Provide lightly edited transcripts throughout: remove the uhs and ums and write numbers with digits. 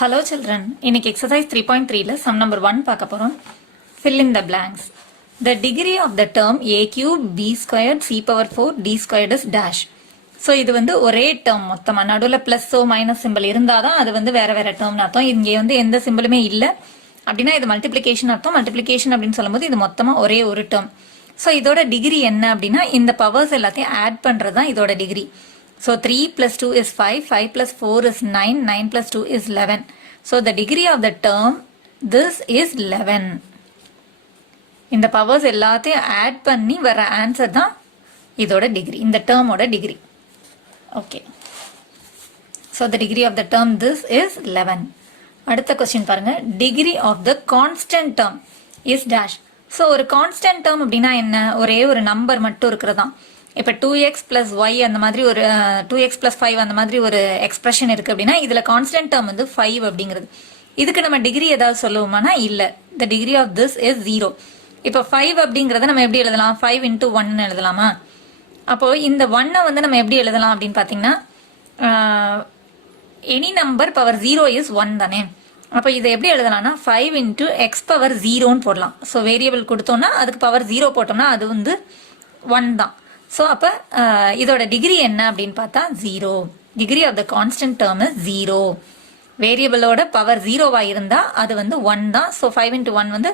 Hello children, இன்னைக்கு exercise 3.3ல sum number 1 பார்க்க போறோம். Fill in the blanks. The degree of the term a cube b squared c power 4 d squared is dash. So இது வந்து ஒரே term மொத்தமா நடுவுல பிளஸோ minus simple இருந்தாதான் அது வந்து வேற வேற டேர்ம்னு அர்த்தம். இங்கே வந்து எந்த சிம்பிளுமே இல்ல அப்படின்னா இது மல்டிப்ளிகேஷன் அர்த்தம். மல்டிப்ளிகேஷன் அப்படின்னு சொல்லும்போது இது மொத்தமா ஒரே ஒரு டேர்ம். ஸோ இதோட டிகிரி என்ன அப்படின்னா இந்த பவர்ஸ் எல்லாத்தையும் ஆட் பண்றது தான் இதோட degree. So 3 plus 2 is 5, 5 plus 4 is 9, 9 plus 2 is 11. So the degree of the term, this is 11. இந்த powers எல்லாத்தையும் add பண்ணி வர answer தான் இதோட degree, இந்த term ஓட degree. Okay. So the degree of the term, this is 11. அடுத்த question பாருங்க, degree of the constant term is dash. So ஒரு constant term அப்படின்னா என்ன, ஒரே ஒரு number மட்டும் இருக்கிறதாம். இப்போ 2x plus y அந்த மாதிரி ஒரு 2x plus 5 அந்த மாதிரி ஒரு எக்ஸ்பிரஷன் இருக்கு அப்படின்னா இதுல கான்ஸ்டன்ட் டேர்ம் வந்து 5 அப்படிங்கிறது. இதுக்கு நம்ம டிகிரி ஏதாவது சொல்லுவோமானா இல்ல. the degree of this is 0. இப்போ 5 அப்படிங்கறத நம்ம எப்படி எழுதலாம், 5 into 1 எழுதலாமா? அப்போ இந்த 1 வந்து நம்ம எப்படி எழுதலாம் அப்படின்னு பாத்தீங்கன்னா எனி நம்பர் பவர் 0 is 1 தானே. அப்போ இதை எப்படி எழுதலாம்னா 5 into x பவர் 0ன்னு போடலாம். ஸோ வேரியபிள் கொடுத்தோம்னா அதுக்கு பவர் 0 போட்டோம்னா அது வந்து 1 தான். ஸோ அப்போ இதோட டிகிரி என்ன அப்படின்னு பார்த்தா 0. Degree of the constant term is 0. வேரியபிளோட பவர் 0வா இருந்தா அது வந்து 1 தான். ஸோ 5 into 1 வந்து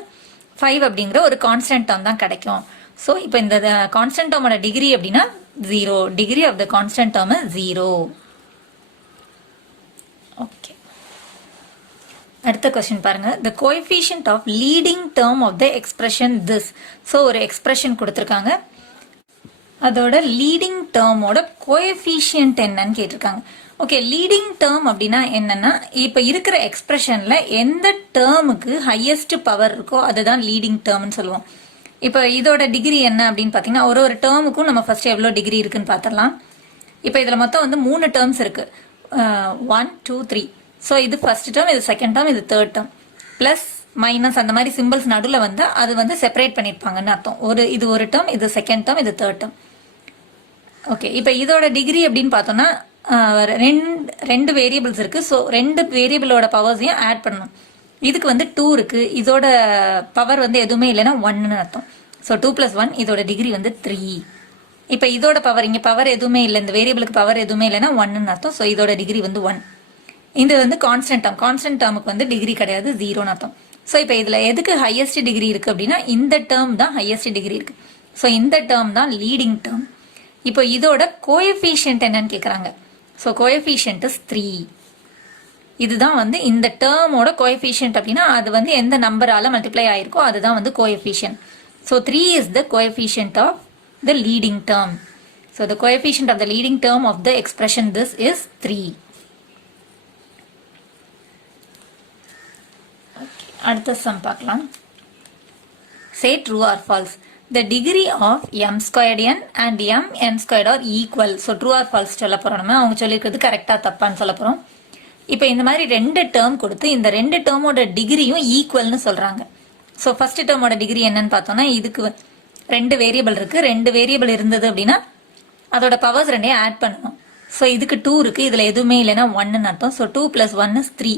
5 அப்படிங்கிற ஒரு கான்ஸ்டன்ட் டேர்ம் தான் கிடைக்கும். ஸோ இப்போ இந்த கான்ஸ்டன்ட் டேர்மோட டிகிரி அப்படின்னா 0. Degree of the constant term is 0. Okay, அடுத்த கொஸ்டின் பாருங்க. the coefficient of leading term of the expression this. So ஒரு எக்ஸ்பிரஷன் கொடுத்துருக்காங்க, அதோட லீடிங் டேர்மோட கோஎஃபிஷியன்ட் என்னன்னு கேட்டிருக்காங்க. ஓகே, லீடிங் டேர்ம் அப்படின்னா என்னன்னா இப்ப இருக்கிற எக்ஸ்பிரஷன்ல எந்த டேர்முக்கு ஹையஸ்ட் பவர் இருக்கோ அதுதான் லீடிங் டேர்ம்னு சொல்லுவோம். இப்ப இதோட டிகிரி என்ன அப்படின்னு பாத்தீங்கன்னா ஒரு ஒரு டேர்முக்கும் நம்ம ஃபர்ஸ்ட் எவ்வளவு டிகிரி இருக்குன்னு பாத்திரலாம். இப்ப இதுல மொத்தம் வந்து 3 டேர்ம்ஸ் இருக்கு, 1 2 3. ஸோ இது ஃபர்ஸ்ட் டேர்ம், இது செகண்ட் டேர்ம், இது தேர்ட் டேர்ம். பிளஸ் மைனஸ் அந்த மாதிரி சிம்பிள்ஸ் நடுவில் வந்து அது வந்து செப்பரேட் பண்ணிருப்பாங்கன்னு அர்த்தம். இது ஒரு டேர்ம், இது செகண்ட் டேர்ம், இது தேர்ட் டேர்ம். ஓகே, இப்போ இதோட டிகிரி அப்படின்னு பார்த்தோம்னா ரெண்டு வேரியபிள்ஸ் இருக்கு. ஸோ ரெண்டு வேரியபிளோட பவர்ஸையும் ஆட் பண்ணணும். இதுக்கு வந்து 2 இருக்கு, இதோட பவர் வந்து எதுவுமே இல்லைன்னா 1ன்னு அர்த்தம். ஸோ 2 plus 1, இதோட டிகிரி வந்து 3. இப்போ இதோட பவர், இங்கே பவர் எதுவுமே இல்லை, இந்த வேரியபிளுக்கு பவர் எதுவுமே இல்லைன்னா 1ன்னு அர்த்தம். ஸோ இதோட டிகிரி வந்து 1. இது வந்து கான்ஸ்டன்ட் டேர்ம், கான்ஸ்டன்ட் டேர்முக்கு வந்து டிகிரி கிடையாது, 0ன்னு அர்த்தம். ஸோ இப்போ இதில் எதுக்கு ஹையஸ்ட் டிகிரி இருக்கு அப்படின்னா இந்த டேர்ம் தான் ஹையஸ்ட் டிகிரி இருக்கு. ஸோ இந்த டேர்ம் தான் லீடிங் டேர்ம். இப்போ இதோட கோஎஃபிஷியன்ட் என்னன்னு கேட்குறாங்க. So coefficient is 3. இதுதான் வந்து இந்த டேர்மோட கோஎஃபிஷியன்ட் அப்படின்னா அது வந்து எந்த நம்பரால மல்டிப்ளை ஆயிருக்கோ அதுதான் வந்து coefficient. So 3 is the coefficient of the leading term. So the coefficient of the leading term of the expression this is 3. அடுத்த சம் பார்க்கலாம். Say true or false. The degree of m squared n and m n squared are equal. So true or false சொல்ல போறோம். நம்ம அவங்க சொல்லிருக்கிறது கரெக்டா தப்பான்னு சொல்ல போறோம். இப்போ இந்த மாதிரி ரெண்டு டேர்ம் கொடுத்து இந்த ரெண்டு டேர்மோட டிகிரியும் ஈக்குவல்னு சொல்றாங்க. ஸோ ஃபர்ஸ்ட் டேர்மோட டிகிரி என்னன்னு பார்த்தோம்னா இதுக்கு 2 வேரியபிள் இருக்கு. 2 வேரியபிள் இருந்தது அப்படின்னா அதோட பவர்ஸ் ரெண்டையும் ஆட் பண்ணணும். ஸோ இதுக்கு 2 இருக்கு, இதுல எதுவுமே இல்லைன்னா 1ன்னு அர்த்தம். So 2 plus 1 is 3.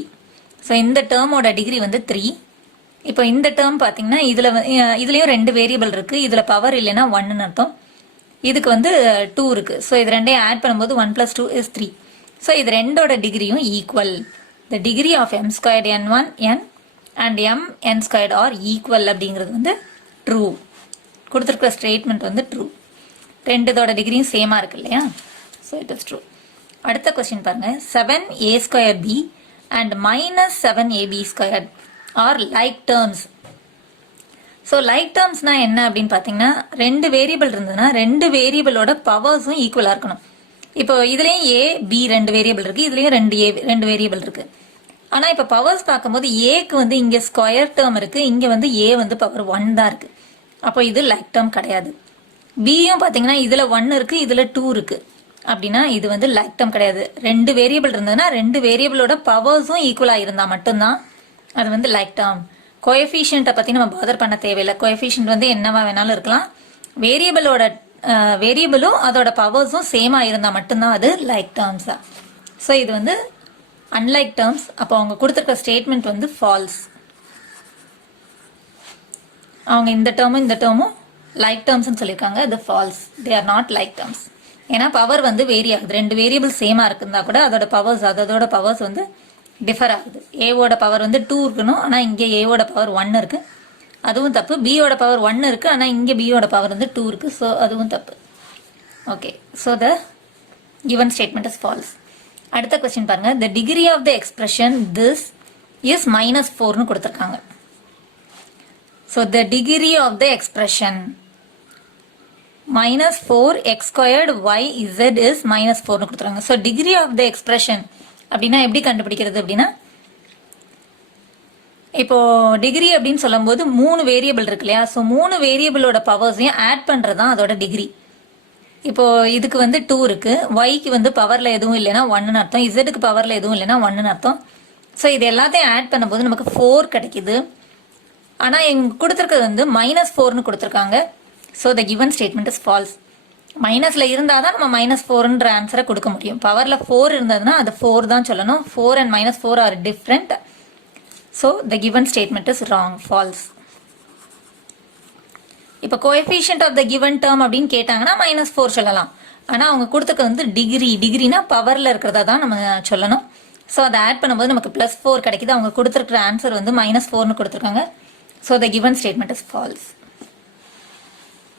ஸோ இந்த டேர்மோட டிகிரி வந்து 3. இப்போ இந்த டேர்ம் பார்த்தீங்கன்னா இதுலயும் 2 வேரியபிள் இருக்கு, இதுல பவர் இல்லைன்னா 1ன்னு அர்த்தம். இதுக்கு வந்து 2 இருக்கு. ஸோ இது ரெண்டையும் ஆட் பண்ணும்போது 1 plus 2 is 3. ஸோ இது ரெண்டோட டிகிரியும் equal. The degree of m squared n1 n and m n squared are equal அப்படிங்கிறது வந்து ட்ரூ. கொடுத்துருக்கிற ஸ்டேட்மெண்ட் வந்து ட்ரூ. ரெண்டோட டிகிரியும் சேமா இருக்கு இல்லையா. So it is true. அடுத்த கொஸ்டின் பாருங்க. 7a square b and minus 7ab squared are like terms. So like டேர்ம்ஸ்னா என்ன அப்படின்னு பார்த்தீங்கன்னா 2 வேரியபிள் இருந்ததுன்னா 2 வேரியபிளோட பவர்ஸும் ஈக்குவலாக இருக்கணும். இப்போ இதுலேயும் ஏ பி 2 வேரியபிள் இருக்கு, இதுலேயும் 2 வேரியபிள் இருக்கு. ஆனால் இப்போ பவர்ஸ் பார்க்கும்போது ஏக்கு வந்து இங்கே ஸ்கொயர் டேர்ம் இருக்கு, இங்கே வந்து ஏ வந்து பவர் 1 தான் இருக்கு. அப்போ இது லைக் டேர்ம் கிடையாது. பியும் பார்த்தீங்கன்னா இதில் 1 இருக்கு, இதில் 2 இருக்கு. அப்படின்னா இது வந்து லைக் டேர்ம் கிடையாது. 2 வேரியபிள் இருந்ததுன்னா 2 வேரியபிளோட பவர்ஸும் ஈக்குவலாக இருந்தால் மட்டும்தான் அது வந்து லைக் டேர்ம். கோஎஃபிஷியன்ட்டை பற்றி நம்ம பாதர் பண்ண தேவையில்லை. கோஎஃபிஷியன்ட் வந்து என்னவா வேணாலும் இருக்கலாம். வேரியபிளும் அதோட பவர்ஸும் சேமா இருந்தால் மட்டும்தான் அது லைக் டேர்ம்ஸா. ஸோ இது வந்து அன்லைக் டேர்ம்ஸ், அப்போ அவங்க கொடுத்துருக்க ஸ்டேட்மெண்ட் வந்து ஃபால்ஸ். அவங்க இந்த டேர்மும் லைக் டேர்ம்ஸ்னு சொல்லியிருக்காங்க, இது false. They are not like terms. ஏன்னா பவர் வந்து வேரி ஆகுது. ரெண்டு வேரியபிள் சேமா இருக்குந்தா கூட அதோட பவர்ஸ் வந்து டிஃபர் ஆகுது. ஏவோட பவர் வந்து 2 இருக்கணும், ஆனால் இங்கே ஏவோட பவர் 1 இருக்கு, அதுவும் தப்பு. பியோட பவர் 1 இருக்கு, ஆனால் இங்கே பியோட பவர் வந்து 2 இருக்கு, ஸோ அதுவும் தப்பு. Okay, so the given statement is false. அடுத்த கொஸ்டின் பாருங்க. the degree of the expression this is -4னு கொடுத்துருக்காங்க. so the degree of the expression -4x squared y z is -4னு கொடுத்துருக்காங்க. so degree of the expression அப்படின்னா எப்படி கண்டுபிடிக்கிறது அப்படின்னா, இப்போ degree அப்படின்னு சொல்லும்போது 3 வேரியபிள் இருக்கு இல்லையா, ஸோ 3 வேரியபிளோட பவர்ஸையும் ஆட் பண்ணுறது தான் அதோட டிகிரி. இப்போ இதுக்கு வந்து 2 இருக்கு, ஒய்க்கு வந்து பவர்ல எதுவும் இல்லைன்னா 1ன்னு அர்த்தம், இசட்டுக்கு பவர்ல எதுவும் இல்லைன்னா 1ன்னு அர்த்தம். ஸோ இது எல்லாத்தையும் ஆட் பண்ணும்போது நமக்கு 4 கிடைக்குது. ஆனால் எங்க கொடுத்துருக்கிறது வந்து -4ன்னு கொடுத்துருக்காங்க. So the given statement is false. மைனஸ்ல இருந்தால் தான் நம்ம -4ன்ற ஆன்சரை கொடுக்க முடியும். பவர்ல 4 இருந்ததுன்னா அது 4 தான் சொல்லணும். 4 and -4 are different. So the given statement is wrong, false. இப்போ coefficient of the given term அப்படின்னு கேட்டாங்கன்னா -4 சொல்லலாம். ஆனால் அவங்க கொடுத்துக்க வந்து டிகிரினா பவர்ல இருக்கிறதா தான் நம்ம சொல்லணும். ஸோ அதை ஆட் பண்ணும்போது நமக்கு +4 கிடைக்குது. அவங்க கொடுத்துருக்கிற ஆன்சர் வந்து -4ன்னு கொடுத்துருக்காங்க. So the given statement is false.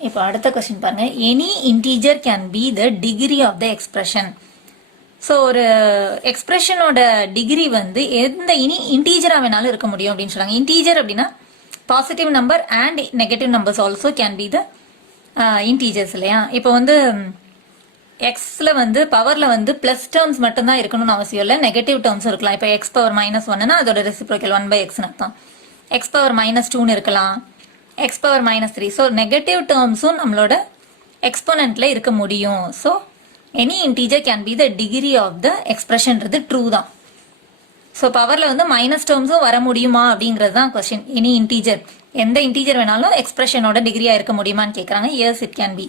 இப்போ அடுத்த கொஸ்டின் பாருங்க. Any integer can be the degree of the expression. So ஒரு எக்ஸ்பிரஷனோட டிகிரி வந்து எந்த இன்டீஜரா வேணாலும் இருக்க முடியும் அப்படின்னு சொல்றாங்க. இன்டீஜர் அப்படின்னா positive number and negative numbers also can be the integers இல்லையா. இப்போ வந்து எக்ஸ்ல வந்து பவர்ல வந்து பிளஸ் டேர்ம்ஸ் மட்டும்தான் இருக்கணும்னு அவசியம் இல்லை, நெகட்டிவ் டேர்ம்ஸ் இருக்கலாம். இப்போ x பவர் -1னா அதோட ரெசிப்ரோக்கல் 1/xன்னு அர்த்தம். x பவர் -2ன்னு இருக்கலாம், x பவர் -3. ஸோ நெகட்டிவ் டேர்ம்ஸும் நம்மளோட எக்ஸ்போனன்ட்ல இருக்க முடியும். So any integer can be the degree of the எக்ஸ்பிரஷன்றது ட்ரூ தான். ஸோ பவர்ல வந்து மைனஸ் டேர்ம்ஸும் வர முடியுமா அப்படிங்கிறது தான் கொஸ்டின். எனி இன்டீஜர், எந்த இன்டீஜர் வேணாலும் எக்ஸ்பிரஷனோட டிகிரியா இருக்க முடியுமான்னு கேட்குறாங்க. Yes, it can be.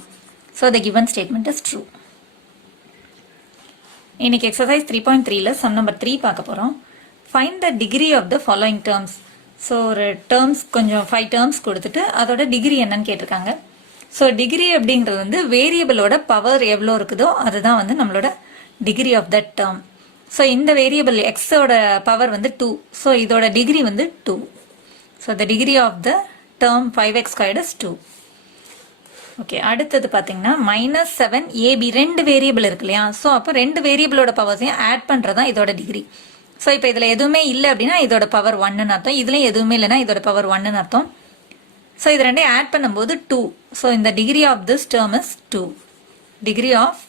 So the given statement is true. இன்னைக்கு எக்ஸசைஸ் 3.3ல சம் நம்பர் 3 பார்க்க போறோம். Find the degree of the following terms. So ஒரு டேர்ம்ஸ் கொஞ்சம் 5 டேர்ம்ஸ் கொடுத்துட்டு அதோட டிகிரி என்னன்னு கேட்டிருக்காங்க. ஸோ டிகிரி அப்படிங்கிறது வந்து வேரியபிளோட பவர் எவ்வளோ இருக்குதோ அதுதான் வந்து நம்மளோட degree of that term. So இந்த வேரியபிள் எக்ஸோட பவர் வந்து 2. ஸோ இதோட டிகிரி வந்து 2. So the degree of the term 5x² is 2. Okay, அடுத்தது பார்த்தீங்கன்னா -7ab 2 வேரியபிள் இருக்கு இல்லையா. ஸோ அப்போ 2 வேரியபிளோட பவர்ஸையும் ஆட் பண்ணுறதா இதோட டிகிரி. ஸோ இப்போ இதில் எதுவுமே இல்லை அப்படின்னா இதோட பவர் 1ன்னு அர்த்தம், இதுலேயும் எதுவுமே இல்லைன்னா இதோட பவர் 1ன்னு அர்த்தம். ஸோ இது ரெண்டையும் ஆட் பண்ணும்போது 2. ஸோ இந்த degree of this term is 2. Degree of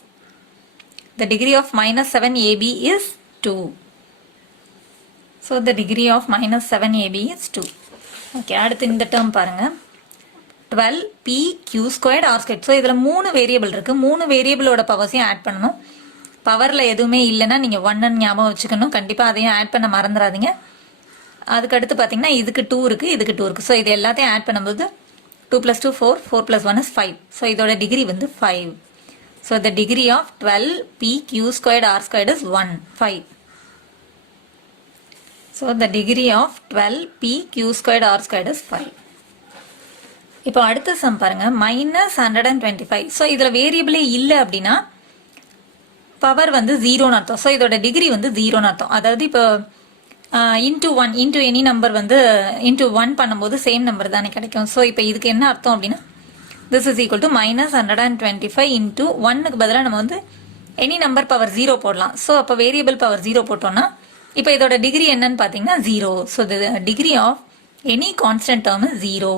the degree of -7ab is 2. So the degree of -7ab is 2. Okay, அடுத்து இந்த டேர்ம் பாருங்க. 12p² r². ஸோ இதில் 3 வேரியபிள் இருக்கு. 3 வேரியபிளோட பவர்ஸையும் ஆட் பண்ணணும். பவரில் எதுவுமே இல்லைன்னா நீங்கள் 1ன்னு ஞாபகம் வச்சுக்கணும். கண்டிப்பாக அதையும் ஆட் பண்ண மறந்துடாதீங்க. அதுக்கடுத்து பார்த்தீங்கன்னா இதுக்கு 2 இருக்கு, இதுக்கு 2 இருக்கு. ஸோ இது எல்லாத்தையும் ஆட் பண்ணும்போது 2 + 2 4, 4 + 1 is 5. ஸோ இதோட டிகிரி வந்து 5. So the degree of 12p² r² is 1, 5. So the degree of 12p² r² is 5. இப்போ அடுத்த சம் பாருங்க. -125. ஸோ இதில் வேரியபிளே இல்லை அப்படின்னா பவர் வந்து 0ன்னு அர்த்தம். ஸோ இதோட டிகிரி வந்து 0ன்னு அர்த்தம். அதாவது இப்போ × எனி நம்பர் வந்து × 1 பண்ணும்போது சேம் நம்பர் தானே கிடைக்கும். ஸோ இப்போ இதுக்கு என்ன அர்த்தம் அப்படின்னா this is equal to -125 into 1க்கு பதிலாக நம்ம வந்து எனி நம்பர் பவர் 0 போடலாம். ஸோ அப்போ வேரியபிள் பவர் 0 போட்டோம்னா இப்போ இதோட டிகிரி என்னன்னு பார்த்தீங்கன்னா 0. So the degree of any constant term is 0.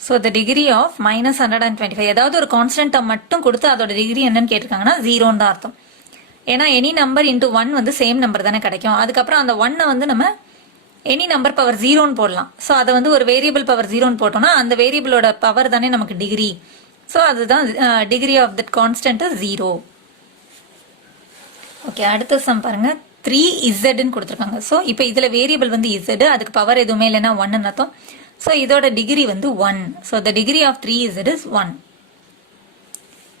So the degree of -125, ஏதாவது ஒரு கான்ஸ்டன்ட் டேர்ம் மட்டும் கொடுத்து அதோட டிகிரி என்னன்னு கேட்டிருக்காங்கன்னா 0ன்னு தான் அர்த்தம். ஏன்னா எனி நம்பர் × 1 வந்து சேம் நம்பர் தானே கிடைக்கும். அதுக்கப்புறம் அந்த 1 வந்து நம்ம எனி நம்பர் பவர் 0ன்னு போடலாம். ஸோ அதை வந்து ஒரு வேரியபிள் பவர் 0ன்னு போட்டோம்னா அந்த வேரியபிளோட பவர் தானே நமக்கு டிகிரி. ஸோ அதுதான் degree of that constant 0. Okay, அடுத்த சம் பாருங்க. 3zன்னு கொடுத்துருக்காங்க. ஸோ இப்போ இதில் வேரியபிள் வந்து z, அதுக்கு பவர் எதுவுமே இல்லைன்னா 1ன்னு அர்த்தம். ஸோ இதோட டிகிரி வந்து 1. So the degree of 3z is 1.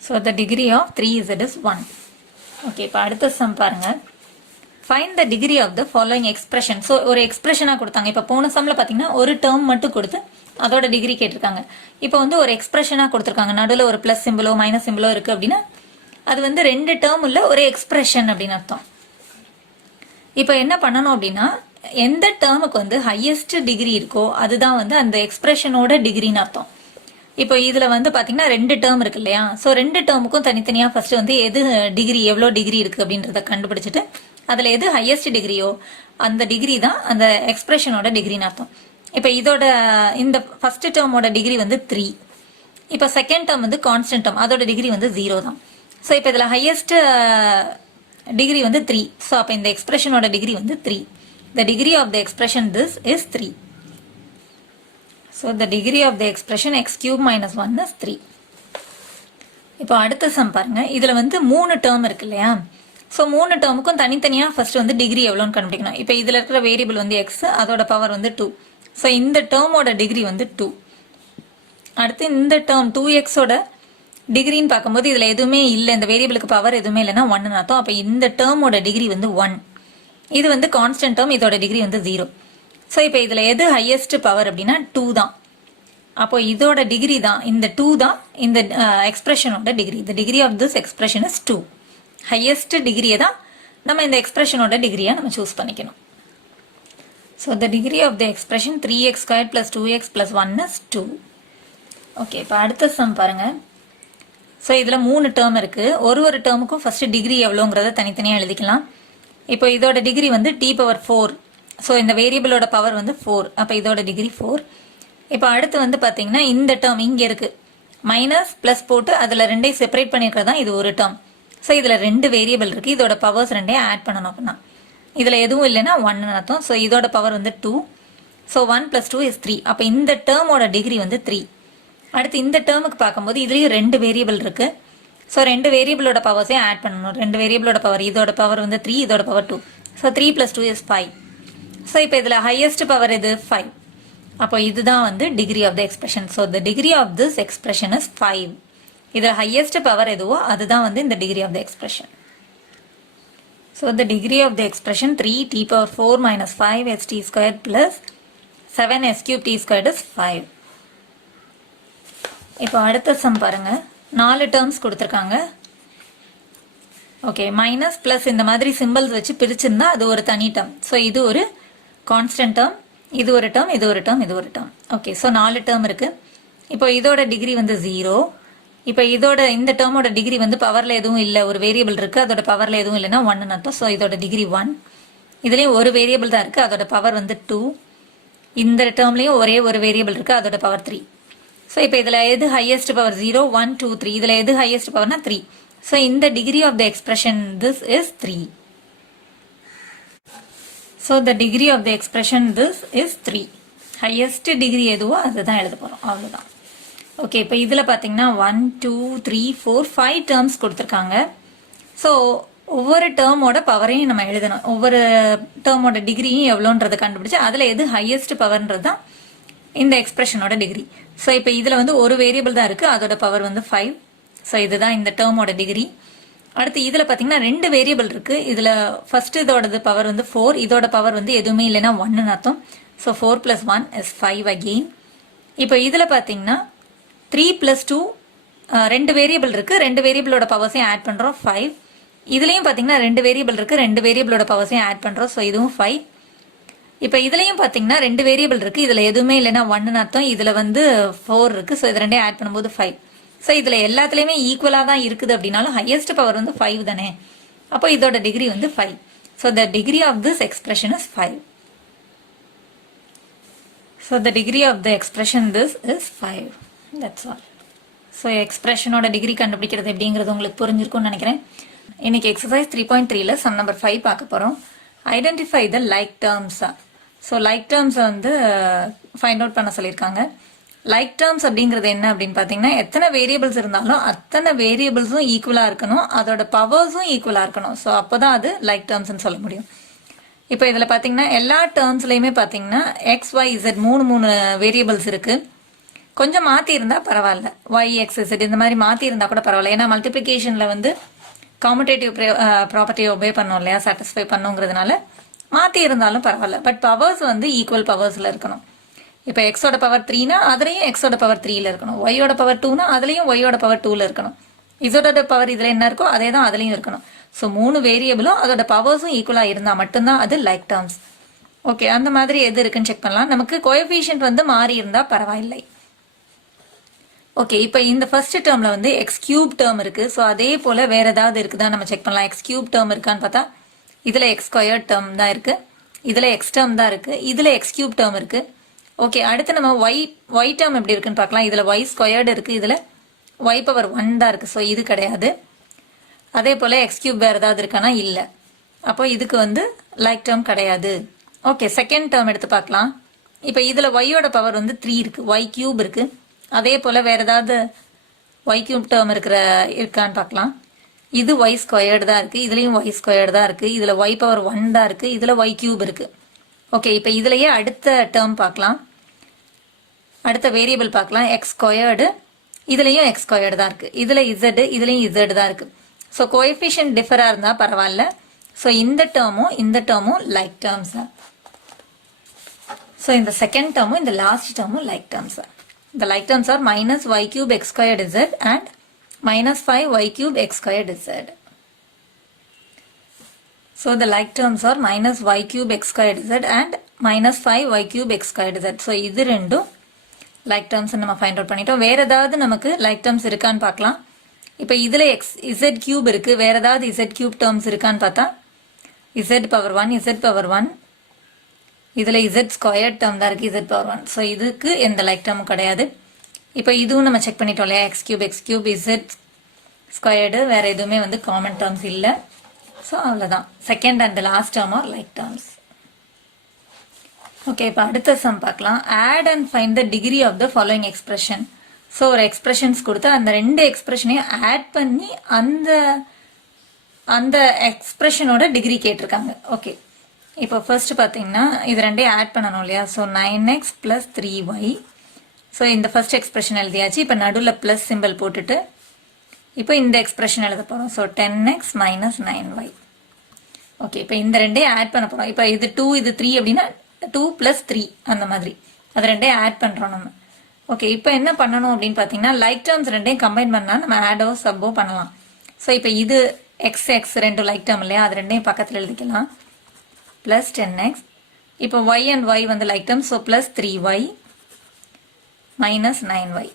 So the degree of 3z is 1. Okay, இப்போ அடுத்த சம் பாருங்க. Find the degree of the following expression. So ஒரு எக்ஸ்பிரஷனாக கொடுத்தாங்க. இப்போ போன சம்மில் பார்த்தீங்கன்னா ஒரு டேர்ம் மட்டும் கொடுத்து அதோட டிகிரி கேட்டிருக்காங்க. இப்போ வந்து ஒரு எக்ஸ்பிரஷனாக கொடுத்துருக்காங்க. நடுவில் ஒரு ப்ளஸ் சிம்பிளோ மைனஸ் சிம்பிளோ இருக்குது அப்படின்னா அது வந்து ரெண்டு டேர்ம் உள்ள ஒரு எக்ஸ்பிரஷன் அப்படின்னு அர்த்தம். இப்போ என்ன பண்ணணும் அப்படின்னா எந்த டேர்முக்கு வந்து ஹையஸ்ட் டிகிரி இருக்கோ அதுதான் வந்து அந்த எக்ஸ்பிரஷனோட டிகிரின்னு அர்த்தம். இப்போ இதுல வந்து பாத்தீங்கன்னா ரெண்டு டேர்ம் இருக்கு இல்லையா? ஸோ ரெண்டு டேர்முக்கும் தனித்தனியா ஃபர்ஸ்ட் வந்து எது டிகிரி எவ்வளோ டிகிரி இருக்கு அப்படின்றத கண்டுபிடிச்சிட்டு அதுல எது ஹையஸ்ட் டிகிரியோ அந்த டிகிரி தான் அந்த எக்ஸ்பிரஷனோட டிகிரின்னு அர்த்தம். இப்போ இதோட இந்த ஃபர்ஸ்ட் டேர்மோட டிகிரி வந்து 3. இப்போ செகண்ட் டேர்ம் வந்து கான்ஸ்டன்ட் டேர்ம், அதோட டிகிரி வந்து 0 தான். ஸோ இப்போ இதுல ஹையஸ்ட் டிகிரி வந்து 3. ஸோ அப்போ இந்த எக்ஸ்பிரஷனோட டிகிரி வந்து 3. The degree of the expression this is 3. So the degree of the expression x cube minus 1 is 3. இப்போ அடுத்த சம் பாருங்க. இதுல வந்து 3 டேர்ம் இருக்கு இல்லையா? ஸோ 3 டேர்முக்கும் தனித்தனியா ஃபர்ஸ்ட் வந்து டிகிரி எவ்வளோன்னு கண்டுபிடிக்கணும். இப்போ இதுல இருக்கிற வேரியபிள் வந்து எக்ஸ், அதோட பவர் வந்து 2. ஸோ இந்த டேர்மோட டிகிரி வந்து 2. அடுத்து இந்த டேர்ம் 2xோட டிகிரின்னு பார்க்கும்போது இதுல எதுவுமே இல்லை, இந்த வேரியபிளுக்கு பவர் எதுவுமே இல்லைன்னா 1 அர்த்தம். அப்போ இந்த டேர்மோட டிகிரி வந்து 1. இது வந்து கான்ஸ்டன்ட் டேர்ம், இதோட டிகிரி வந்து 0. ஸோ இப்போ இதில் எது ஹையஸ்ட் பவர் அப்படின்னா 2 தான். அப்போ இதோட டிகிரி தான் இந்த 2 தான் இந்த எக்ஸ்பிரஷனோட டிகிரி. The degree of this expression is 2. Highest டிகிரியை தான் நம்ம இந்த எக்ஸ்பிரஷனோட டிகிரியை நம்ம சூஸ் பண்ணிக்கணும். So the degree of the expression 3x² + 2x + 1 is 2. Okay, இப்போ அடுத்த சம் பாருங்க. ஸோ இதில் 3 டேர்ம் இருக்கு. ஒரு டேர்முக்கும் ஃபர்ஸ்ட் டிகிரி எவ்வளோங்கிறத தனித்தனியாக எழுதிக்கலாம். இப்போ இதோட டிகிரி வந்து t⁴. ஸோ இந்த வேரியபிளோட பவர் வந்து 4. அப்போ இதோட டிகிரி 4. இப்போ அடுத்து வந்து பார்த்தீங்கன்னா இந்த டேர்ம் இங்கே இருக்கு, மைனஸ் ப்ளஸ் போட்டு அதில் ரெண்டையும் செப்பரேட் பண்ணியிருக்கிறதா இது ஒரு டேர்ம். ஸோ இதில் 2 வேரியபிள் இருக்கு, இதோட பவர்ஸ் ரெண்டையும் ஆட் பண்ணணும். அப்படின்னா இதில் எதுவும் இல்லைன்னா 1 அர்த்தம். ஸோ இதோட பவர் வந்து 2. So 1 + 2 is 3. அப்போ இந்த டேர்மோட டிகிரி வந்து 3. அடுத்து இந்த டேர்முக்கு பார்க்கும்போது இதுலேயும் 2 வேரியபிள் இருக்கு. ஸோ 2 வேரியபிளோட பவர்ஸையும் ஆட் பண்ணணும். 2 வேரியபிளோட பவர், இதோட பவர் வந்து 3, இதோட பவர் 2. So 3 + 2 is 5. ஸோ இப்போ இதில் ஹையஸ்ட் பவர் இது 5. அப்போ இதுதான் வந்து degree of the expression. So the degree of this expression is 5. இதில் ஹையஸ்ட் பவர் எதுவோ அதுதான் வந்து இந்த degree of the expression. So the degree of the expression 3t⁴ - 5ht² + 7s³ is 5. இப்போ அடுத்த சம் பாருங்க. 4 டேர்ம்ஸ் கொடுத்துருக்காங்க. ஓகே, மைனஸ் பிளஸ் இந்த மாதிரி சிம்பிள்ஸ் வச்சு பிரிச்சிருந்தா அது ஒரு தனி டேர்ம். ஸோ இது ஒரு கான்ஸ்டன்ட் டேர்ம், இது ஒரு டேர்ம், இது ஒரு டேர்ம், இது ஒரு டேர்ம். ஓகே, ஸோ 4 டேர்ம் இருக்கு. இப்போ இதோட டிகிரி வந்து 0. இப்போ இதோட இந்த டேர்மோட டிகிரி வந்து பவர்ல எதுவும் இல்லை, ஒரு வேரியபிள் இருக்கு, அதோட பவர்ல எதுவும் இல்லைன்னா 1 அர்த்தம். ஸோ இதோட டிகிரி 1. இதுலேயும் ஒரு வேரியபிள் தான் இருக்கு, அதோட பவர் வந்து 2. இந்த டேர்ம்லையும் ஒரே ஒரு வேரியபிள் இருக்கு, அதோட பவர் 3. ஸோ இப்போ இதில் எது ஹையஸ்ட் பவர் 0, 1, 2, 3. இதில் எது ஹையஸ்ட் பவர்னா 3. ஸோ இந்த degree of the expression this is 3. So the degree of the expression this is 3. Highest degree எதுவோ அதுதான் எழுத போகிறோம், அவ்வளோதான். ஓகே, இப்போ இதில் பார்த்தீங்கன்னா 1, 2, 3, 4, 5 டேர்ம்ஸ் கொடுத்துருக்காங்க. ஸோ ஒவ்வொரு டேர்மோட பவரையும் நம்ம எழுதணும். ஒவ்வொரு டேர்மோட டிகிரியும் எவ்வளோன்றதை கண்டுபிடிச்சு அதில் எது ஹையஸ்ட் பவர்ன்றது தான் இந்த எக்ஸ்பிரஷனோட டிகிரி. ஸோ இப்போ இதில் வந்து ஒரு வேரியபிள் தான் இருக்குது, அதோட பவர் வந்து 5. ஸோ இதுதான் இந்த டேர்மோட டிகிரி. அடுத்து இதில் பார்த்தீங்கன்னா 2 வேரியபிள் இருக்குது. இதில் ஃபர்ஸ்ட் இதோட பவர் வந்து 4, இதோட பவர் வந்து எதுவுமே இல்லைன்னா 1 அர்த்தம். So 4 + 1 is 5 again. இப்போ இதில் பார்த்தீங்கன்னா 3 + 2, 2 வேரியபிள் இருக்குது, 2 வேரியபிளோட பவர்ஸையும் ஆட் பண்ணுறோம் 5. இதுலேயும் பார்த்தீங்கன்னா 2 வேரியபிள் இருக்குது, 2 வேரியபிளோட பவர்ஸையும் ஆட் பண்ணுறோம். ஸோ இதுவும் 5. இப்போ இதுலையும் பார்த்தீங்கன்னா 2 வேரியபிள் இருக்குது, இதில் எதுவுமே இல்லைன்னா 1 அர்த்தம். இதில் வந்து 4 இருக்குது. ஸோ இது ரெண்டையும் ஆட் பண்ணும்போது 5. ஸோ இதில் எல்லாத்துலேயுமே ஈக்குவலாக தான் இருக்குது அப்படின்னாலும் ஹையஸ்ட் பவர் வந்து 5 தானே. அப்போ இதோட டிகிரி வந்து 5. So the degree of this expression is 5. So the degree of the expression this is 5. That's all. So எக்ஸ்பிரஷனோட டிகிரி கண்டுபிடிக்கிறது எப்படிங்கிறது உங்களுக்கு புரிஞ்சிருக்கும்னு நினைக்கிறேன். இன்னைக்கு எக்ஸசைஸ் 3.3ல சம் நம்பர் 5 பார்க்க போகிறோம். Identify the like terms. So like டேர்ம்ஸை வந்து ஃபைண்ட் அவுட் பண்ண சொல்லியிருக்காங்க. லைக் டேர்ம்ஸ் அப்படிங்கிறது என்ன அப்படின்னு பார்த்தீங்கன்னா எத்தனை வேரியபிள்ஸ் இருந்தாலும் அத்தனை வேரியபிள்ஸும் ஈக்குவலாக இருக்கணும், அதோட பவர்ஸும் ஈக்குவலாக இருக்கணும். ஸோ அப்போ தான் அது லைக் டேர்ம்ஸ்ன்னு சொல்ல முடியும். இப்போ இதில் பார்த்தீங்கன்னா எல்லா டேர்ம்ஸ்லையுமே பார்த்தீங்கன்னா எக்ஸ், ஒய், இசட் 3 வேரியபிள்ஸ் இருக்குது. கொஞ்சம் மாற்றி இருந்தால் பரவாயில்ல, ஒய், எக்ஸ், இசட் இந்த மாதிரி மாற்றி இருந்தால் கூட பரவாயில்ல. ஏன்னா மல்டிப்ளிகேஷனில் வந்து காம்படேட்டிவ் ப்ராப்பர்ட்டி ஒபே பண்ணோம் இல்லையா, சாட்டிஸ்ஃபை பண்ணுங்கிறதுனால மாற்றி இருந்தாலும் பரவாயில்ல. பட் பவர்ஸ் வந்து ஈக்குவல் பவர்ஸில் இருக்கணும். இப்போ எக்ஸோட பவர் 3னா அதுலேயும் எக்ஸோட பவர் 3ல இருக்கணும். ஒய்யோட பவர் 2னா அதுலேயும் ஒய்யோட பவர் 2ல இருக்கணும். இதோட பவர் இதில் என்ன இருக்கோ அதே தான் அதுலேயும் இருக்கணும். ஸோ 3 வேரியபிளும் அதோட பவர்ஸும் ஈக்குவலாக இருந்தால் மட்டும்தான் அது லைக் டேர்ம்ஸ். ஓகே, அந்த மாதிரி எது இருக்குன்னு செக் பண்ணலாம். நமக்கு கோஎஃபிஷியன்ட் வந்து மாறி இருந்தால் பரவாயில்லை. ஓகே, இப்போ இந்த ஃபர்ஸ்ட் டேர்ம்ல வந்து எக்ஸ் கியூப் டேர்ம் இருக்கு. ஸோ அதே போல வேற ஏதாவது இருக்குதா நம்ம செக் பண்ணலாம். எக்ஸ் கியூப் டேர்ம் இருக்கான்னு பார்த்தா இதுல எக்ஸ் ஸ்கொயர்ட் டேர்ம் தான் இருக்கு, இதுல எக்ஸ் டேர்ம் தான் இருக்கு, இதுல எக்ஸ் கியூப் டேர்ம் இருக்கு. ஓகே, அடுத்து நம்ம ஒய் டேர்ம் எப்படி இருக்குன்னு பார்க்கலாம். இதுல ஒய் ஸ்கொயர்டு இருக்கு, இதுல ஒய் பவர் 1 தான் இருக்கு. ஸோ இது கிடையாது. அதே போல எக்ஸ் கியூப் வேற ஏதாவது இருக்கானா இல்லை. அப்போ இதுக்கு வந்து லைக் டேர்ம் கிடையாது. ஓகே, செகண்ட் டேர்ம் எடுத்து பார்க்கலாம். இப்போ இதுல ஒய்யோட பவர் வந்து 3 இருக்கு, ஒய் கியூப் இருக்கு. அதே போல வேற ஏதாவது ஒய் கியூப் டேர்ம் இருக்கான்னு பார்க்கலாம். இது ஒய் ஸ்கொயர்டு தான் இருக்கு, இதுலயும் ஒய் ஸ்கொயர்டு தான் இருக்கு, இதுல ஒய் பவர் 1 தான் இருக்கு, இதுல ஒய் கியூப் இருக்கு. ஓகே, இப்போ இதுலயே அடுத்த டேர்ம் பார்க்கலாம், அடுத்த வேரியபிள் பார்க்கலாம். எக்ஸ் ஸ்கொயர்டு, இதுலயும் எக்ஸ் ஸ்கொயர்டு தான் இருக்கு, இதுல இசட், இதுலயும் இசட் தான் இருக்கு. ஸோ கோஎஃபிஷியன்ட் டிஃபரா இருந்தா பரவாயில்ல. ஸோ இந்த டேர்மும் லைக் டேர்ம்ஸ். ஸோ இந்த செகண்ட் டேர்மும் இந்த லாஸ்ட் டேர்மும் like terms. The like terms are minus y cube x squared z and minus 5y cube x squared z. So the like terms are minus y cube x squared z and minus 5y cube x squared z. So இது ரெண்டும் like terms நம்ம find out பண்ணிட்டோம். வேற ஏதாவது நமக்கு like terms இருக்கான்னு பார்க்கலாம். இப்போ இதுல z cube இருக்கு, வேற ஏதாவது z cube terms இருக்கான்னு பார்த்தா z power 1, z power 1, இதுல z ஸ்கொயர்ட் டேர்ம் தான் இருக்கு, z பவர் 1. ஸோ இதுக்கு எந்த லைக் டேர்மும் கிடையாது. இப்போ இதுவும் நம்ம செக் பண்ணிட்டோம் இல்லையா, எக்ஸ் கியூப் z ஸ்கொயர்டு, வேற எதுவுமே வந்து காமன் டேர்ம்ஸ் இல்லை. ஸோ அவ்வளோதான். Second and last term are like terms. Okay, இப்போ அடுத்த சம் பார்க்கலாம். Add and find the degree of the following expression. So ஒரு எக்ஸ்பிரஷன்ஸ் கொடுத்து அந்த ரெண்டு எக்ஸ்பிரஷனையும் ஆட் பண்ணி அந்த எக்ஸ்பிரஷனோட டிகிரி கேட்டிருக்காங்க. ஓகே, இப்போ ஃபர்ஸ்ட் பார்த்தீங்கன்னா இது ரெண்டையும் ஆட் பண்ணணும் இல்லையா. So 9x + 3y. ஸோ இந்த ஃபர்ஸ்ட் எக்ஸ்பிரஷன் எழுதியாச்சு. இப்போ நடுவில் ப்ளஸ் சிம்பிள் போட்டுட்டு இப்போ இந்த எக்ஸ்பிரஷன் எழுத போகிறோம். So 10x - 9y. ஓகே, இப்போ இந்த ரெண்டையும் ஆட் பண்ண போகிறோம். இப்போ இது 2 இது 3 அப்படின்னா 2 + 3 அந்த மாதிரி அது ரெண்டையும் ஆட் பண்ணுறோம் நம்ம. ஓகே, இப்போ என்ன பண்ணணும் அப்படின்னு பார்த்தீங்கன்னா லைக் டேர்ம்ஸ் ரெண்டையும் கம்பைன் பண்ணால் நம்ம ஆடோ சப்போ பண்ணலாம். ஸோ இப்போ இது எக்ஸ் ரெண்டு லைக் டேர்ம் இல்லையா, அது ரெண்டையும் பக்கத்தில் எழுதிக்கலாம். plus 10x. இப்போ y and y வந்து like term, so plus 3y minus 9y.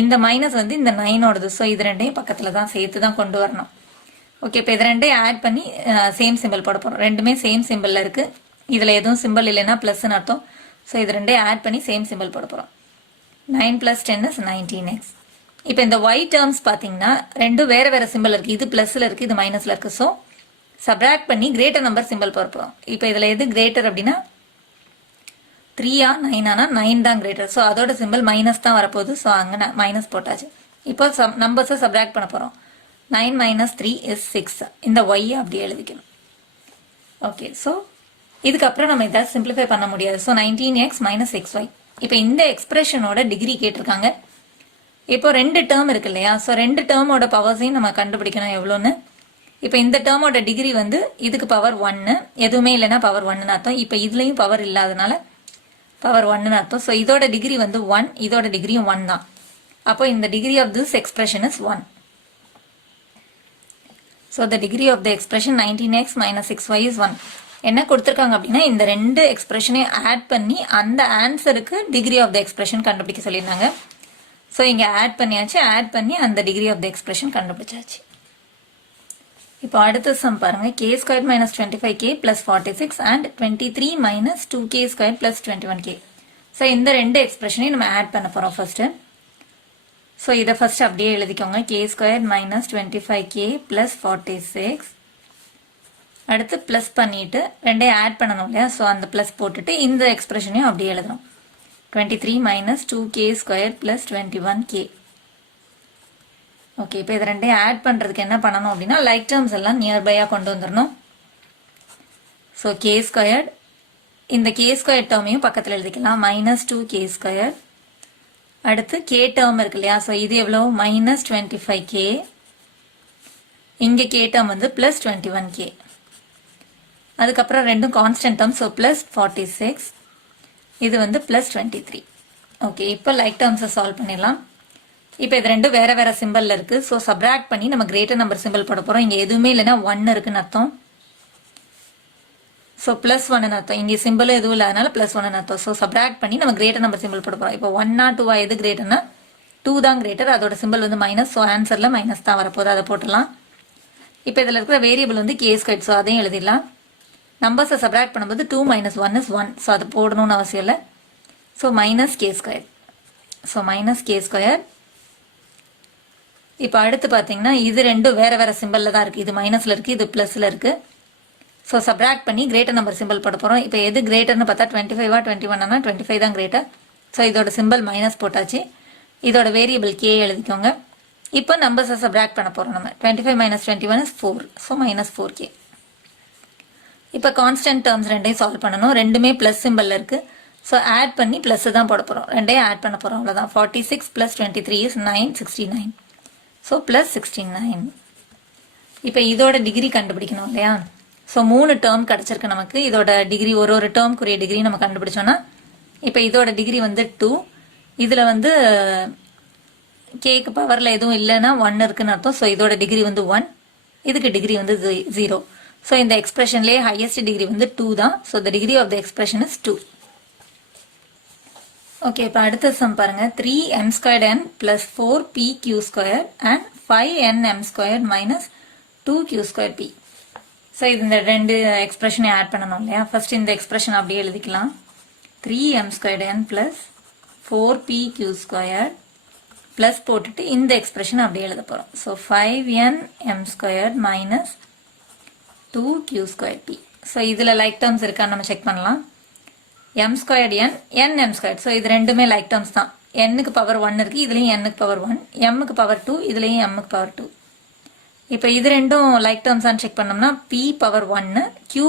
இந்த மைனஸ் வந்து இந்த 9 ஓடது. ஸோ இது ரெண்டையும் பக்கத்தில் தான் சேர்த்து தான் கொண்டு வரணும். ஓகே, இப்போ இது ரெண்டையும் ஆட் பண்ணி சேம் சிம்பிள் போட போகிறோம். ரெண்டுமே சேம் சிம்பிளில் இருக்குது. இதில் எதுவும் சிம்பிள் இல்லைன்னா ப்ளஸ்ன்னு அர்த்தம். ஸோ இது ரெண்டையும் ஆட் பண்ணி சேம் சிம்பிள் போட போகிறோம். 9 + 10 is 19x. இப்போ இந்த y டேர்ம்ஸ் பார்த்தீங்கன்னா ரெண்டும் வேறு வேறு சிம்பிள் இருக்குது. இது ப்ளஸில் இருக்குது, இது மைனஸில் இருக்குது. ஸோ சப்ராக்ட் பண்ணி கிரேட்டர் நம்பர் சிம்பிள் போகிறோம். இப்போ இதில் எது கிரேட்டர் அப்படின்னா 3 9 9 தான் கிரேட்டர். ஸோ அதோட சிம்பிள் மைனஸ் தான் வரப்போகுது. ஸோ அங்கே மைனஸ் போட்டாச்சு. இப்போ நம்பர்ஸை சப்ராக்ட் பண்ண போகிறோம். 9 - 3 is 6. இந்த ஒய்யை அப்படியே எழுதிக்கணும். ஓகே, ஸோ இதுக்கப்புறம் நம்ம இதை சிம்பிளிஃபை பண்ண முடியாது. So 19x - 6y. இப்போ இந்த எக்ஸ்பிரஷனோட டிகிரி கேட்டிருக்காங்க. இப்போ ரெண்டு டேர்ம் இருக்கு இல்லையா. ஸோ ரெண்டு டேர்மோட பவர்ஸையும் நம்ம கண்டுபிடிக்கணும் எவ்வளோன்னு. இப்போ இந்த டேர்மோட டிகிரி வந்து இதுக்கு பவர் 1, எதுவுமே இல்லைன்னா பவர் 1ன்னு அர்த்தம். இப்போ இதுலேயும் பவர் இல்லாதனால பவர் 1ன்னு அர்த்தம். ஸோ இதோட டிகிரி வந்து 1, இதோட டிகிரியும் 1 தான். அப்போ இந்த degree of this expression is 1. So the degree of the expression 19x - 6y is 1. என்ன கொடுத்துருக்காங்க அப்படின்னா இந்த ரெண்டு எக்ஸ்பிரஷனையும் ஆட் பண்ணி அந்த ஆன்சருக்கு டிகிரி ஆஃப் த எக்ஸ்பிரஷன் கண்டுபிடிக்க சொல்லியிருந்தாங்க. ஸோ இங்கே ஆட் பண்ணியாச்சு. ஆட் பண்ணி அந்த டிகிரி ஆஃப் த எக்ஸ்பிரஷன் கண்டுபிடிச்சாச்சு. இப்போ அடுத்த சம் பாருங்க. k² - 25k + 46 and 23 - 2k² + 21k. So இந்த ரெண்டு எக்ஸ்பிரஷனையும் நம்ம ஆட் பண்ண போகிறோம் ஃபர்ஸ்ட். ஸோ இதை ஃபர்ஸ்ட் அப்படியே எழுதிக்கோங்க. k² - 25k + 46. அடுத்து ப்ளஸ் பண்ணிட்டு ரெண்டையும் ஆட் பண்ணணும் இல்லையா. ஸோ அந்த ப்ளஸ் போட்டுட்டு இந்த எக்ஸ்பிரஷனையும் அப்படியே எழுதுறோம். 23 - 2k² + 21k. ஓகே, இப்போ இது ரெண்டையும் ஆட் பண்ணுறதுக்கு என்ன பண்ணணும் அப்படின்னா லைக் டேர்ம்ஸ் எல்லாம் நியர்பையாக கொண்டு வந்துடணும். ஸோ k², இந்த k² டேர்மையும் பக்கத்தில் எழுதிக்கலாம். -2k². அடுத்து k டேர்ம் இருக்கு இல்லையா. ஸோ இது எவ்வளோ -25k. இங்கே கே டேர்ம் வந்து ப்ளஸ் 21k. அதுக்கப்புறம் ரெண்டும் கான்ஸ்டன்ட் டேர்ம், ஸோ ப்ளஸ் 46, இது வந்து ப்ளஸ் 23. ஓகே, இப்போ லைக் டேர்ம்ஸை சால்வ் பண்ணிடலாம். இப்போ இது ரெண்டும் வேற வேற சிம்பிளில் இருக்கு. ஸோ சப்ராக்ட் பண்ணி நம்ம கிரேட்டர் நம்பர் சிம்பிள் போட போகிறோம். இங்கே எதுவுமே இல்லைன்னா 1 இருக்குன்னு அர்த்தம். ஸோ ப்ளஸ் 1 அர்த்தம். இங்கே சிம்பிள் எதுவும் இல்லை, அதனால ப்ளஸ் 1 அர்த்தம். ஸோ சப்ராக்ட் பண்ணி நம்ம கிரேட்டர் நம்பர் சிம்பிள் போட போகிறோம். இப்போ 1 2 எது கிரேட்டர்னா 2 தான் கிரேட்டர், அதோட சிம்பிள் வந்து மைனஸ். ஸோ ஆன்சரில் மைனஸ் தான் வரப்போகுது, அதை போட்டுடலாம். இப்போ இதில் இருக்கிற வேரியபிள் வந்து கே ஸ்கொயர், ஸோ அதையும் எழுதிடலாம். நம்பர்ஸை சப்ராக்ட் பண்ணும்போது 2 - 1 is 1, ஸோ அது போடணும்னு அவசியம் இல்லை. So minus K square, so minus K square. இப்போ அடுத்து பார்த்தீங்கன்னா இது ரெண்டும் வேற வேற சிம்பிளில் தான் இருக்குது. இது மைனஸில் இருக்குது, இது ப்ளஸில் இருக்குது. ஸோ சப்ராக்ட் பண்ணி கிரேட்டர் நம்பர் சிம்பிள் போட போகிறோம். இப்போ எது கிரேட்டர்னு பார்த்தா 25 21 25 தான் கிரேட்டர். ஸோ இதோட சிம்பிள் மைனஸ் போட்டாச்சு. இதோட வேரியபிள் கே எழுதிக்கோங்க. இப்போ நம்பர்ஸை சப்ராக்ட் பண்ண போகிறோம். நம்ம 25 - 21 is 4, ஸோ மைனஸ் 4k. இப்போ கான்ஸ்டன்ட் டேர்ம்ஸ் ரெண்டையும் சால்வ் பண்ணணும். ரெண்டுமே ப்ளஸ் சிம்பிளில் இருக்குது. ஸோ ஆட் பண்ணி ப்ளஸ் தான் போட போகிறோம். ரெண்டையும் ஆட் பண்ண போகிறோம், அவ்வளோதான். 46 + 23 is 969, ஸோ ப்ளஸ் 69. இப்போ இதோட டிகிரி கண்டுபிடிக்கணும் இல்லையா? ஸோ 3 டேர்ம் கிடச்சிருக்கு நமக்கு. இதோட டிகிரி ஒரு டேர்ம்க்குரிய டிகிரி நம்ம கண்டுபிடிச்சோன்னா, இப்போ இதோட டிகிரி வந்து 2. இதில் வந்து கேக்கு பவரில் எதுவும் இல்லைன்னா 1 இருக்குன்னு அர்த்தம். ஸோ இதோட டிகிரி வந்து 1, இதுக்கு டிகிரி வந்து 0. ஸோ இந்த எக்ஸ்பிரஷன்லேயே ஹையஸ்ட் டிகிரி வந்து 2 தான். So the degree of the expression is 2. Okay, இப்போ அடுத்த சம் பாருங்க. 3m² + 4pq² and 5nm² - 2q²p. So இது இந்த ரெண்டு எக்ஸ்பிரஷனை ஆட் பண்ணணும் இல்லையா? ஃபர்ஸ்ட் இந்த எக்ஸ்பிரஷன் அப்படியே எழுதிக்கலாம். 3m² + 4pq² ப்ளஸ் போட்டுட்டு இந்த எக்ஸ்பிரஷன் அப்படியே எழுத போகிறோம். So 5nm² - 2q²p. ஸோ இதில் லைக் டேர்ம்ஸ் இருக்கான்னு நம்ம செக் பண்ணலாம். m²n nm². ஸோ இது ரெண்டுமே லைக் டேர்ம்ஸ் தான். n-க்கு பவர் 1 இருக்குது, இதுலேயும் n-க்கு பவர் 1, m-க்கு பவர் 2, இதுலேயும் m-க்கு பவர் 2. இப்போ இது ரெண்டும் லைக் டேர்ம்ஸான்னு செக் பண்ணோம்னா p பவர் 1 q².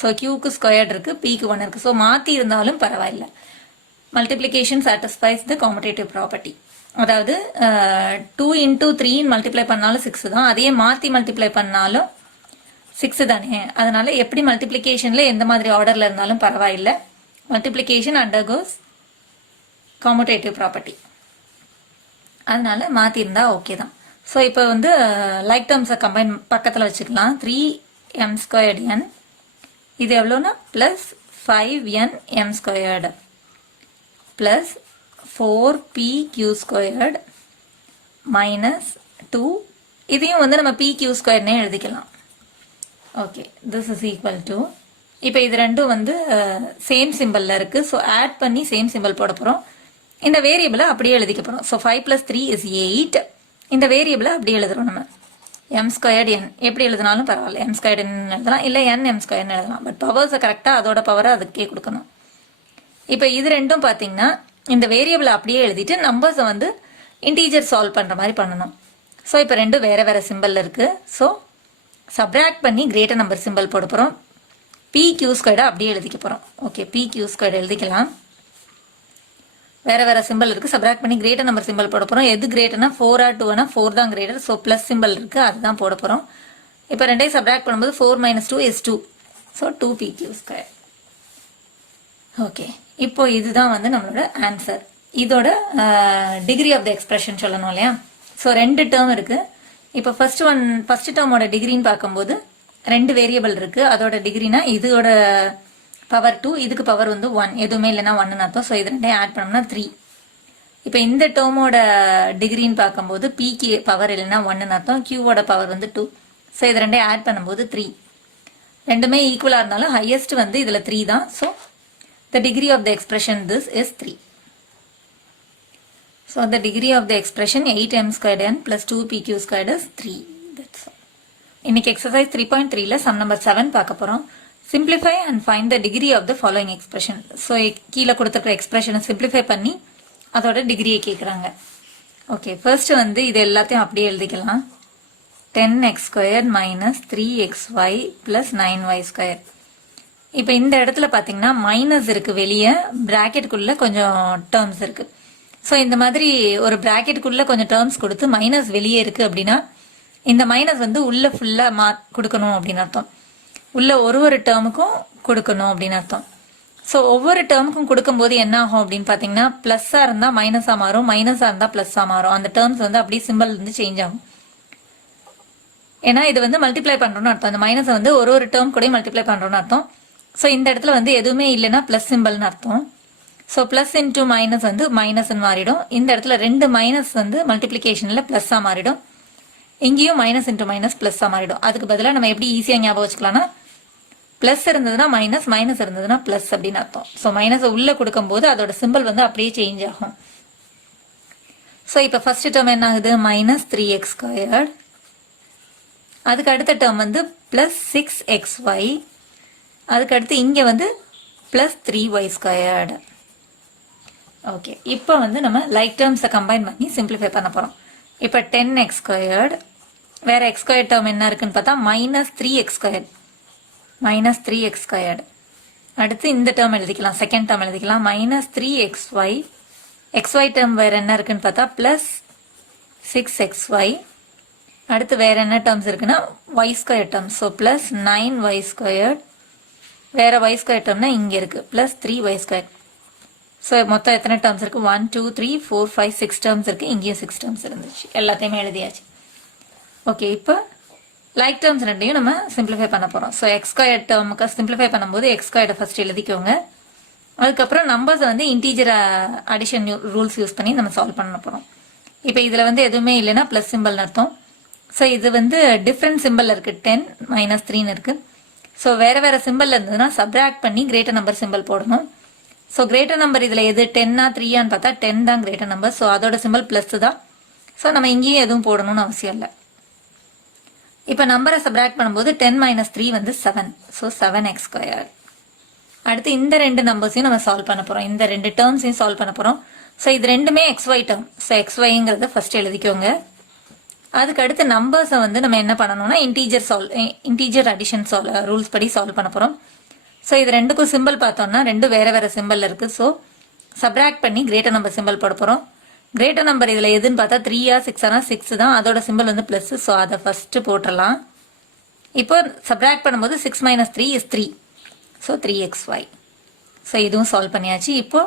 ஸோ q-க்கு ஸ்கொயர்டு இருக்குது, p-க்கு 1 இருக்குது. ஸோ மாற்றி இருந்தாலும் பரவாயில்ல. Multiplication satisfies the commutative property. அதாவது 2 × 3 மல்டிப்ளை பண்ணாலும் 6 தான், அதையே மாற்றி மல்டிப்ளை பண்ணாலும் 6 தானே. அதனால எப்படி மல்டிப்ளிகேஷனில் எந்த மாதிரி ஆர்டரில் இருந்தாலும் பரவாயில்லை. மல்டிப்ளிகேஷன் அண்டர்கோஸ் காம்படேட்டிவ் ப்ராப்பர்ட்டி, அதனால மாற்றிருந்தா ஓகே தான். ஸோ இப்போ வந்து லைக் டேர்ம்ஸை கம்பைன் பக்கத்தில் வச்சுக்கலாம். 3m²n இது எவ்வளோன்னா ப்ளஸ் 5nm² ப்ளஸ் 4pq² - 2. இதையும் வந்து நம்ம pq²னே எழுதிக்கலாம். Okay, this is equal to. இப்போ இது ரெண்டும் வந்து சேம் சிம்பிளில் இருக்குது. ஸோ ஆட் பண்ணி சேம் சிம்பிள் போட போகிறோம். இந்த வேரியபிளை அப்படியே எழுதிக்க போகிறோம். So 5 + 3 is 8. இந்த வேரியபிளை அப்படியே எழுதுறோம் நம்ம. m²n எப்படி எழுதினாலும் பரவாயில்ல. m²n எழுதலாம், இல்லை nm² எழுதலாம். பட் பவர்ஸை கரெக்டாக அதோட பவரை அதுக்கே கொடுக்கணும். இப்போ இது ரெண்டும் பார்த்தீங்கன்னா இந்த வேரியபிளை அப்படியே எழுதிட்டு நம்பர்ஸை வந்து இன்டீஜர் சால்வ் பண்ணுற மாதிரி பண்ணணும். ஸோ இப்போ ரெண்டும் வேறு வேறு சிம்பிளில் இருக்குது. ஸோ சப்ராக்ட் பண்ணி கிரேட்டர் நம்பர் சிம்பிள் போட போகிறோம். pq² அப்படியே எழுதிக்க போகிறோம். ஓகே, pq² எழுதிக்கலாம். வேறு வேறு சிம்பிள் இருக்குது. சப்ராக்ட் பண்ணி கிரேட்டர் நம்பர் சிம்பிள் போட போகிறோம். எது கிரேட்டர்னா 4 or 2னா 4 தான் கிரேட்டர். ஸோ ப்ளஸ் சிம்பிள் இருக்குது, அதுதான் போட போகிறோம். இப்போ ரெண்டையும் சப்ராக்ட் பண்ணும்போது 4 - 2 is 2. So 2pq². ஓகே, இப்போ இதுதான் வந்து நம்மளோட ஆன்சர். இதோட டிகிரி ஆஃப் த எக்ஸ்பிரஷன் சொல்லணும் இல்லையா? ஸோ 2 டேர்ம் இருக்குது. இப்போ ஃபர்ஸ்ட் டேர்மோட டிகிரின்னு பார்க்கும்போது 2 வேரியபிள் இருக்குது. அதோட டிகிரினா இதோட பவர் 2, இதுக்கு பவர் வந்து 1, எதுவுமே இல்லைன்னா 1ன்னு அர்த்தம். ஸோ இது ரெண்டையும் ஆட் பண்ணோம்னா 3. இப்போ இந்த டேர்மோட டிகிரின்னு பார்க்கும்போது pக்கு பவர் இல்லைன்னா 1ன்னு அர்த்தம், qவோட பவர் வந்து 2. ஸோ இது ரெண்டையும் ஆட் பண்ணும்போது 3. ரெண்டுமே ஈக்குவலாக இருந்தாலும் ஹையஸ்ட் வந்து இதில் 3 தான். So the degree of the expression this is 3. So the degree of the expression 8m²n + 2pq² is 3. That's all. இன்னைக்கு exercise 3.3ல sum number 7 பார்க்க போகிறோம். Simplify and find the degree of the following expression. So கீழே கொடுத்துருக்கிற எக்ஸ்பிரஷனை simplify பண்ணி அதோட டிகிரியை கேட்குறாங்க. ஓகே, ஃபர்ஸ்ட் வந்து இது எல்லாத்தையும் அப்படியே எழுதிக்கலாம். 10x² - 3xy + 9y². இப்போ இந்த இடத்துல பார்த்தீங்கன்னா மைனஸ் இருக்குது, வெளியே ப்ராக்கெட்டுக்குள்ளே கொஞ்சம் டேர்ம்ஸ் இருக்குது. ஸோ இந்த மாதிரி ஒரு ப்ராக்கெட்டுக்குள்ளே கொஞ்சம் டேர்ம்ஸ் கொடுத்து மைனஸ் வெளியே இருக்குது அப்படின்னா இந்த மைனஸ் வந்து உள்ள ஃபுல்லாக கொடுக்கணும் அப்படின்னு அர்த்தம். உள்ள ஒரு டேர்முக்கும் கொடுக்கணும் அப்படின்னு அர்த்தம். ஸோ ஒவ்வொரு டேர்முக்கும் கொடுக்கும்போது என்ன ஆகும் அப்படின்னு பார்த்தீங்கன்னா ப்ளஸ்ஸாக இருந்தால் மைனஸாக மாறும், மைனஸாக இருந்தால் ப்ளஸ்ஸாக மாறும். அந்த டேர்ம்ஸ் வந்து அப்படியே சிம்பிள் வந்து சேஞ்ச் ஆகும். ஏன்னா இது வந்து மல்டிப்ளை பண்ணுறோன்னு அர்த்தம். அந்த மைனஸை வந்து ஒரு டேர்ம் கூட மல்டிப்ளை பண்ணுறோன்னு அர்த்தம். ஸோ இந்த இடத்துல வந்து எதுவுமே இல்லைன்னா ப்ளஸ் சிம்பிள்னு அர்த்தம். ஸோ ப்ளஸ் இன்டூ மைனஸ் வந்து மைனஸ்ன்னு மாறிடும். இந்த இடத்துல ரெண்டு மைனஸ் வந்து மல்டிப்ளிகேஷனில் ப்ளஸ்ஸாக மாறிடும். இங்கேயும் மைனஸ் இன்டூ மைனஸ் ப்ளஸ்ஸாக மாறிடும். அதுக்கு பதிலாக நம்ம எப்படி ஈஸியாக ஞாபகம் வச்சுக்கலாம்னா ப்ளஸ் இருந்ததுன்னா மைனஸ், மைனஸ் இருந்ததுன்னா ப்ளஸ் அப்படின்னு அர்த்தம். ஸோ மைனஸை உள்ளே கொடுக்கும்போது அதோட சிம்பிள் வந்து அப்படியே சேஞ்ச் ஆகும். ஸோ இப்போ ஃபர்ஸ்ட் டேர்ம் என்ன ஆகுது, மைனஸ் 3x². அதுக்கு அடுத்த டேர்ம் வந்து ப்ளஸ் 6xy. அதுக்கு அடுத்து இங்கே வந்து ப்ளஸ் 3y². ஓகே, இப்போ வந்து நம்ம லைக் டேர்ம்ஸை கம்பைன் பண்ணி சிம்பிளிஃபை பண்ண போகிறோம். இப்போ 10x². வேற x² டேர்ம் என்ன இருக்குன்னு பார்த்தா மைனஸ் 3x². Minus 3x². அடுத்து இந்த டேர்ம் எழுதிக்கலாம், செகண்ட் டேர்ம் எழுதிக்கலாம் மைனஸ் 3xy. xy டேர்ம் வேற என்ன இருக்குன்னு பார்த்தா ப்ளஸ் 6xy. அடுத்து வேற என்ன டேர்ம்ஸ் இருக்குன்னா y² term. So plus 9y². வேற y² டேர்ம்னா இங்கே இருக்கு ப்ளஸ் 3y². ஸோ மொத்தம் எத்தனை டேர்ம்ஸ் இருக்கு, 1 2 3 4 5 6 டேர்ம்ஸ் இருக்கு. இங்கேயும் 6 டேர்ம்ஸ் இருந்துச்சு. எல்லாத்தையுமே எழுதியாச்சு. ஓகே, இப்போ லைக் டேர்ம்ஸ் ரெண்டையும் நம்ம சிம்பிளிஃபை பண்ண போகிறோம். ஸோ x² டேர்முக்கு சிம்பிளிஃபை பண்ணும்போது x² ஃபர்ஸ்ட் எழுதிக்கோங்க. அதுக்கப்புறம் நம்பர்ஸ் வந்து இன்டீஜர் அடிஷன் ரூல்ஸ் யூஸ் பண்ணி நம்ம சால்வ் பண்ண போகிறோம். இப்போ இதில் வந்து எதுவுமே இல்லைன்னா ப்ளஸ் சிம்பிள்னு அர்த்தம். ஸோ இது வந்து டிஃப்ரெண்ட் சிம்பிள் இருக்குது, 10 மைனஸ் 3ன்னு இருக்குது. ஸோ வேறு சிம்பிள் இருந்ததுன்னா சப்ராக்ட் பண்ணி கிரேட்டர் நம்பர் சிம்பிள் போடணும். ஸோ கிரேட்டர் நம்பர் இதில் எது 10ஆ 3ஆன்னு பார்த்தா 10 தான் கிரேட்டர் நம்பர். ஸோ அதோட சிம்பிள் ப்ளஸ் தான். ஸோ நம்ம இங்கேயும் எதுவும் போடணும்னு அவசியம் இல்லை. இப்போ நம்பரை சப்ராக்ட் பண்ணும்போது 10 மைனஸ் 3 வந்து 7. So 7x². அடுத்து இந்த ரெண்டு நம்பர்ஸையும் நம்ம சால்வ் பண்ண போகிறோம். இந்த ரெண்டு டேர்ம்ஸையும் சால்வ் பண்ண போகிறோம். ஸோ இது ரெண்டுமே xy டேர்ம். ஸோ xyங்கிறத ஃபர்ஸ்ட் எழுதிக்கோங்க. அதுக்கு அடுத்து நம்பர்ஸை வந்து நம்ம என்ன பண்ணணும்னா இன்டீஜர் அடிஷன் ரூல்ஸ் படி சால்வ் பண்ண போகிறோம். ஸோ இது ரெண்டுக்கும் சிம்பிள் பார்த்தோம்னா ரெண்டு வேற சிம்பிள் இருக்குது. ஸோ சப்ராக்ட் பண்ணி கிரேட்டர் நம்பர் சிம்பிள் போட போகிறோம். கிரேட்டர் நம்பர் இதில் எதுன்னு பார்த்தா 3ஆ 6ஆனா 6 தான். அதோட சிம்பிள் வந்து ப்ளஸ். ஸோ அதை ஃபர்ஸ்ட் போட்டுடலாம். இப்போ சப்ராக்ட் பண்ணும்போது 6 minus 3 is 3. So 3xy. So இதுவும் சால்வ் பண்ணியாச்சு. இப்போ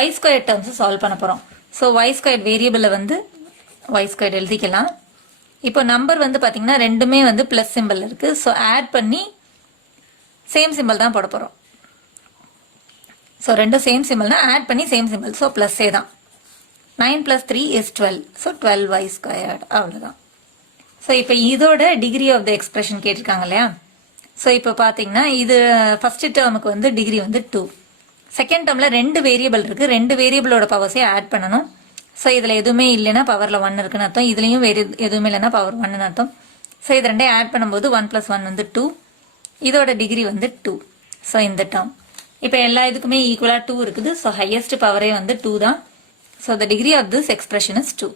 y² டேர்ம்ஸை சால்வ் பண்ண போகிறோம். ஸோ y² வேரியபிளில் வந்து y² எழுதிக்கலாம். இப்போ நம்பர் வந்து பார்த்தீங்கன்னா ரெண்டுமே வந்து ப்ளஸ் சிம்பிள் இருக்குது. ஸோ ஆட் பண்ணி சேம் சிம்பிள் தான் போட போகிறோம். ஸோ ரெண்டும் சேம் சிம்பிள்னா ஆட் பண்ணி சேம் சிம்பிள். ஸோ ப்ளஸ்ஸே தான். 9 + 3 is 12. So 12y². அவ்வளோதான். ஸோ இப்போ இதோட டிகிரி ஆஃப் த எக்ஸ்பிரஷன் கேட்டிருக்காங்க இல்லையா. ஸோ இப்போ பார்த்தீங்கன்னா இது ஃபர்ஸ்ட் டேர்முக்கு வந்து டிகிரி வந்து 2. செகண்ட் டேர்மில் ரெண்டு வேரியபிள் இருக்குது. ரெண்டு வேரியபிளோட பவர்ஸையும் ஆட் பண்ணணும். ஸோ இதில் எதுவுமே இல்லைன்னா பவரில் 1 இருக்குன்னு அர்த்தம். இதுலேயும் வேறு எதுவுமே இல்லைன்னா பவர் 1ன்னு அர்த்தம். ஸோ இது ரெண்டையும் ஆட் பண்ணும்போது 1 + 1 வந்து 2. இதோட டிகிரி வந்து 2. ஸோ இந்த டேர்ம் இப்போ எல்லா இதுக்குமே ஈக்குவலாக 2 இருக்குது. ஸோ ஹையஸ்ட் பவரே வந்து 2 தான். So the degree of this expression is 2.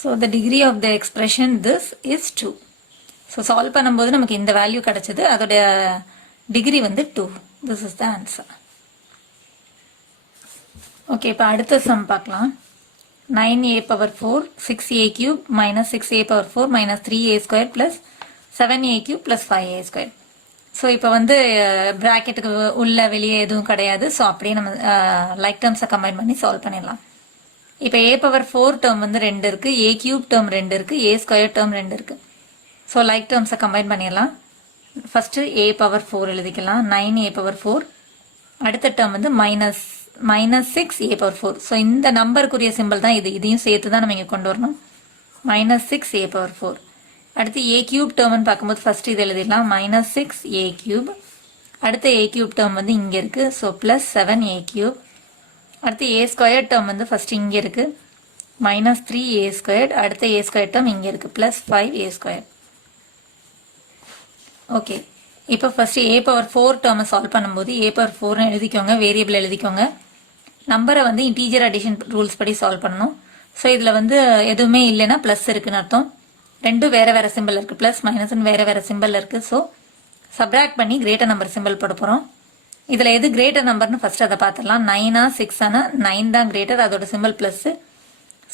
So the degree of the expression this is 2. So solve பண்ணும்போது நமக்கு இந்த வேல்யூ கிடைச்சது. அதோட டிகிரி வந்து 2. This is the answer. Okay, இப்போ அடுத்த சம் பார்க்கலாம். 9a⁴ 6a³ - 6a⁴ - 3a² + 7a³ + 5a². So இப்போ வந்து ப்ராக்கெட்டுக்கு உள்ள வெளியே எதுவும் கிடையாது. ஸோ அப்படியே நம்ம லைக் டேர்ம்ஸை கம்பைன் பண்ணி சால்வ் பண்ணிடலாம். இப்போ a⁴ டேர்ம் வந்து 2 இருக்குது, a³ டேர்ம் 2 இருக்குது, a² டேர்ம் 2 இருக்குது. ஸோ லைக் டேர்ம்ஸை கம்பைன் பண்ணிடலாம். ஃபர்ஸ்ட் a⁴ எழுதிக்கலாம், 9a⁴. அடுத்த டேர்ம் வந்து -6a⁴. ஸோ இந்த நம்பருக்குரிய சிம்பிள் தான் இது. இதையும் சேர்த்து தான் நம்ம இங்கே கொண்டு வரணும். -6a⁴. அடுத்து a³ டேர்ம்னு பார்க்கும்போது ஃபர்ஸ்ட் இது எழுதிடலாம், -6a³. அடுத்த a³ டேர்ம் வந்து இங்கே இருக்குது. So +7a³. அடுத்து a² டேர்ம் வந்து ஃபர்ஸ்ட் இங்கே இருக்குது, -3a². அடுத்த a² டேர்ம் இங்கே இருக்குது, +5a². ஓகே, இப்போ ஃபர்ஸ்ட் a⁴ டேர்மை சால்வ் பண்ணும்போது a⁴ எழுதிக்கோங்க, வேரியபிள் எழுதிக்கோங்க. நம்பரை வந்து இன்டீஜர் அடிஷன் ரூல்ஸ் படி சால்வ் பண்ணணும். ஸோ இதில் வந்து எதுவுமே இல்லைன்னா ப்ளஸ் இருக்குன்னு அர்த்தம். ரெண்டும் வேறு சிம்பிள் இருக்குது, ப்ளஸ் மைனஸ்ன்னு வேறு சிம்பிள் இருக்குது. ஸோ சப்ராக்ட் பண்ணி கிரேட்டர் நம்பர் சிம்பிள் போட போகிறோம். இதில் எது கிரேட்டர் நம்பர்னு ஃபர்ஸ்ட் அதை பார்த்துடலாம். 9ஆ 6ஆனா 9 தான் கிரேட்டர், அதோட சிம்பிள் ப்ளஸ்ஸு.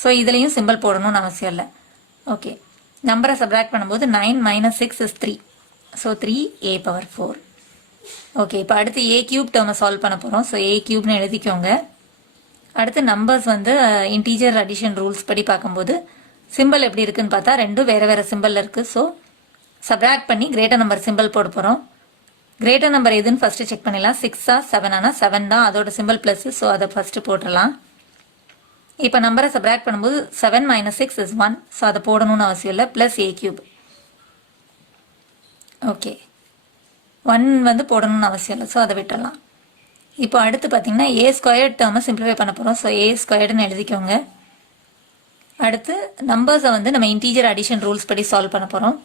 ஸோ இதுலேயும் சிம்பிள் போடணும்னு அவசியம் இல்லை. ஓகே, நம்பரை சப்ராக்ட் பண்ணும்போது 9 minus 6 is 3. So 3a⁴. Okay, இப்போ அடுத்து a cube டேர்மை சால்வ் பண்ண போகிறோம். ஸோ a cubeன்னு எழுதிக்கோங்க. அடுத்து நம்பர்ஸ் வந்து இன்டீஜர் அடிஷன் ரூல்ஸ் படி பார்க்கும்போது சிம்பிள் எப்படி இருக்குன்னு பார்த்தா ரெண்டும் வேறு வேறு சிம்பிளில் இருக்குது. ஸோ சப்ராக்ட் பண்ணி கிரேட்டர் நம்பர் சிம்பிள் போட போகிறோம். கிரேட்டர் நம்பர் எதுன்னு ஃபஸ்ட்டு செக் பண்ணிடலாம். 6ஆ 7ஆனா 7 தான், அதோட சிம்பிள் ப்ளஸ். ஸோ அதை ஃபஸ்ட்டு போட்டுடலாம். இப்போ நம்பரை சப்ராக்ட் பண்ணும்போது 7 minus 6 is 1. ஸோ அதை போடணும்னு அவசியம் இல்லை. Plus a cube. ஓகே, 1 வந்து போடணும்னு அவசியம் இல்லை. ஸோ அதை விட்டுடலாம். இப்போ அடுத்து பார்த்தீங்கன்னா a² டேர்மை சிம்பிளிஃபை பண்ண போகிறோம். ஸோ a²ன்னு எழுதிக்கோங்க. அடுத்து நம்பர்ஸை வந்து நம்ம இன்டீஜர் அடிஷன் ரூல்ஸ் படி சால்வ் பண்ண போகிறோம்.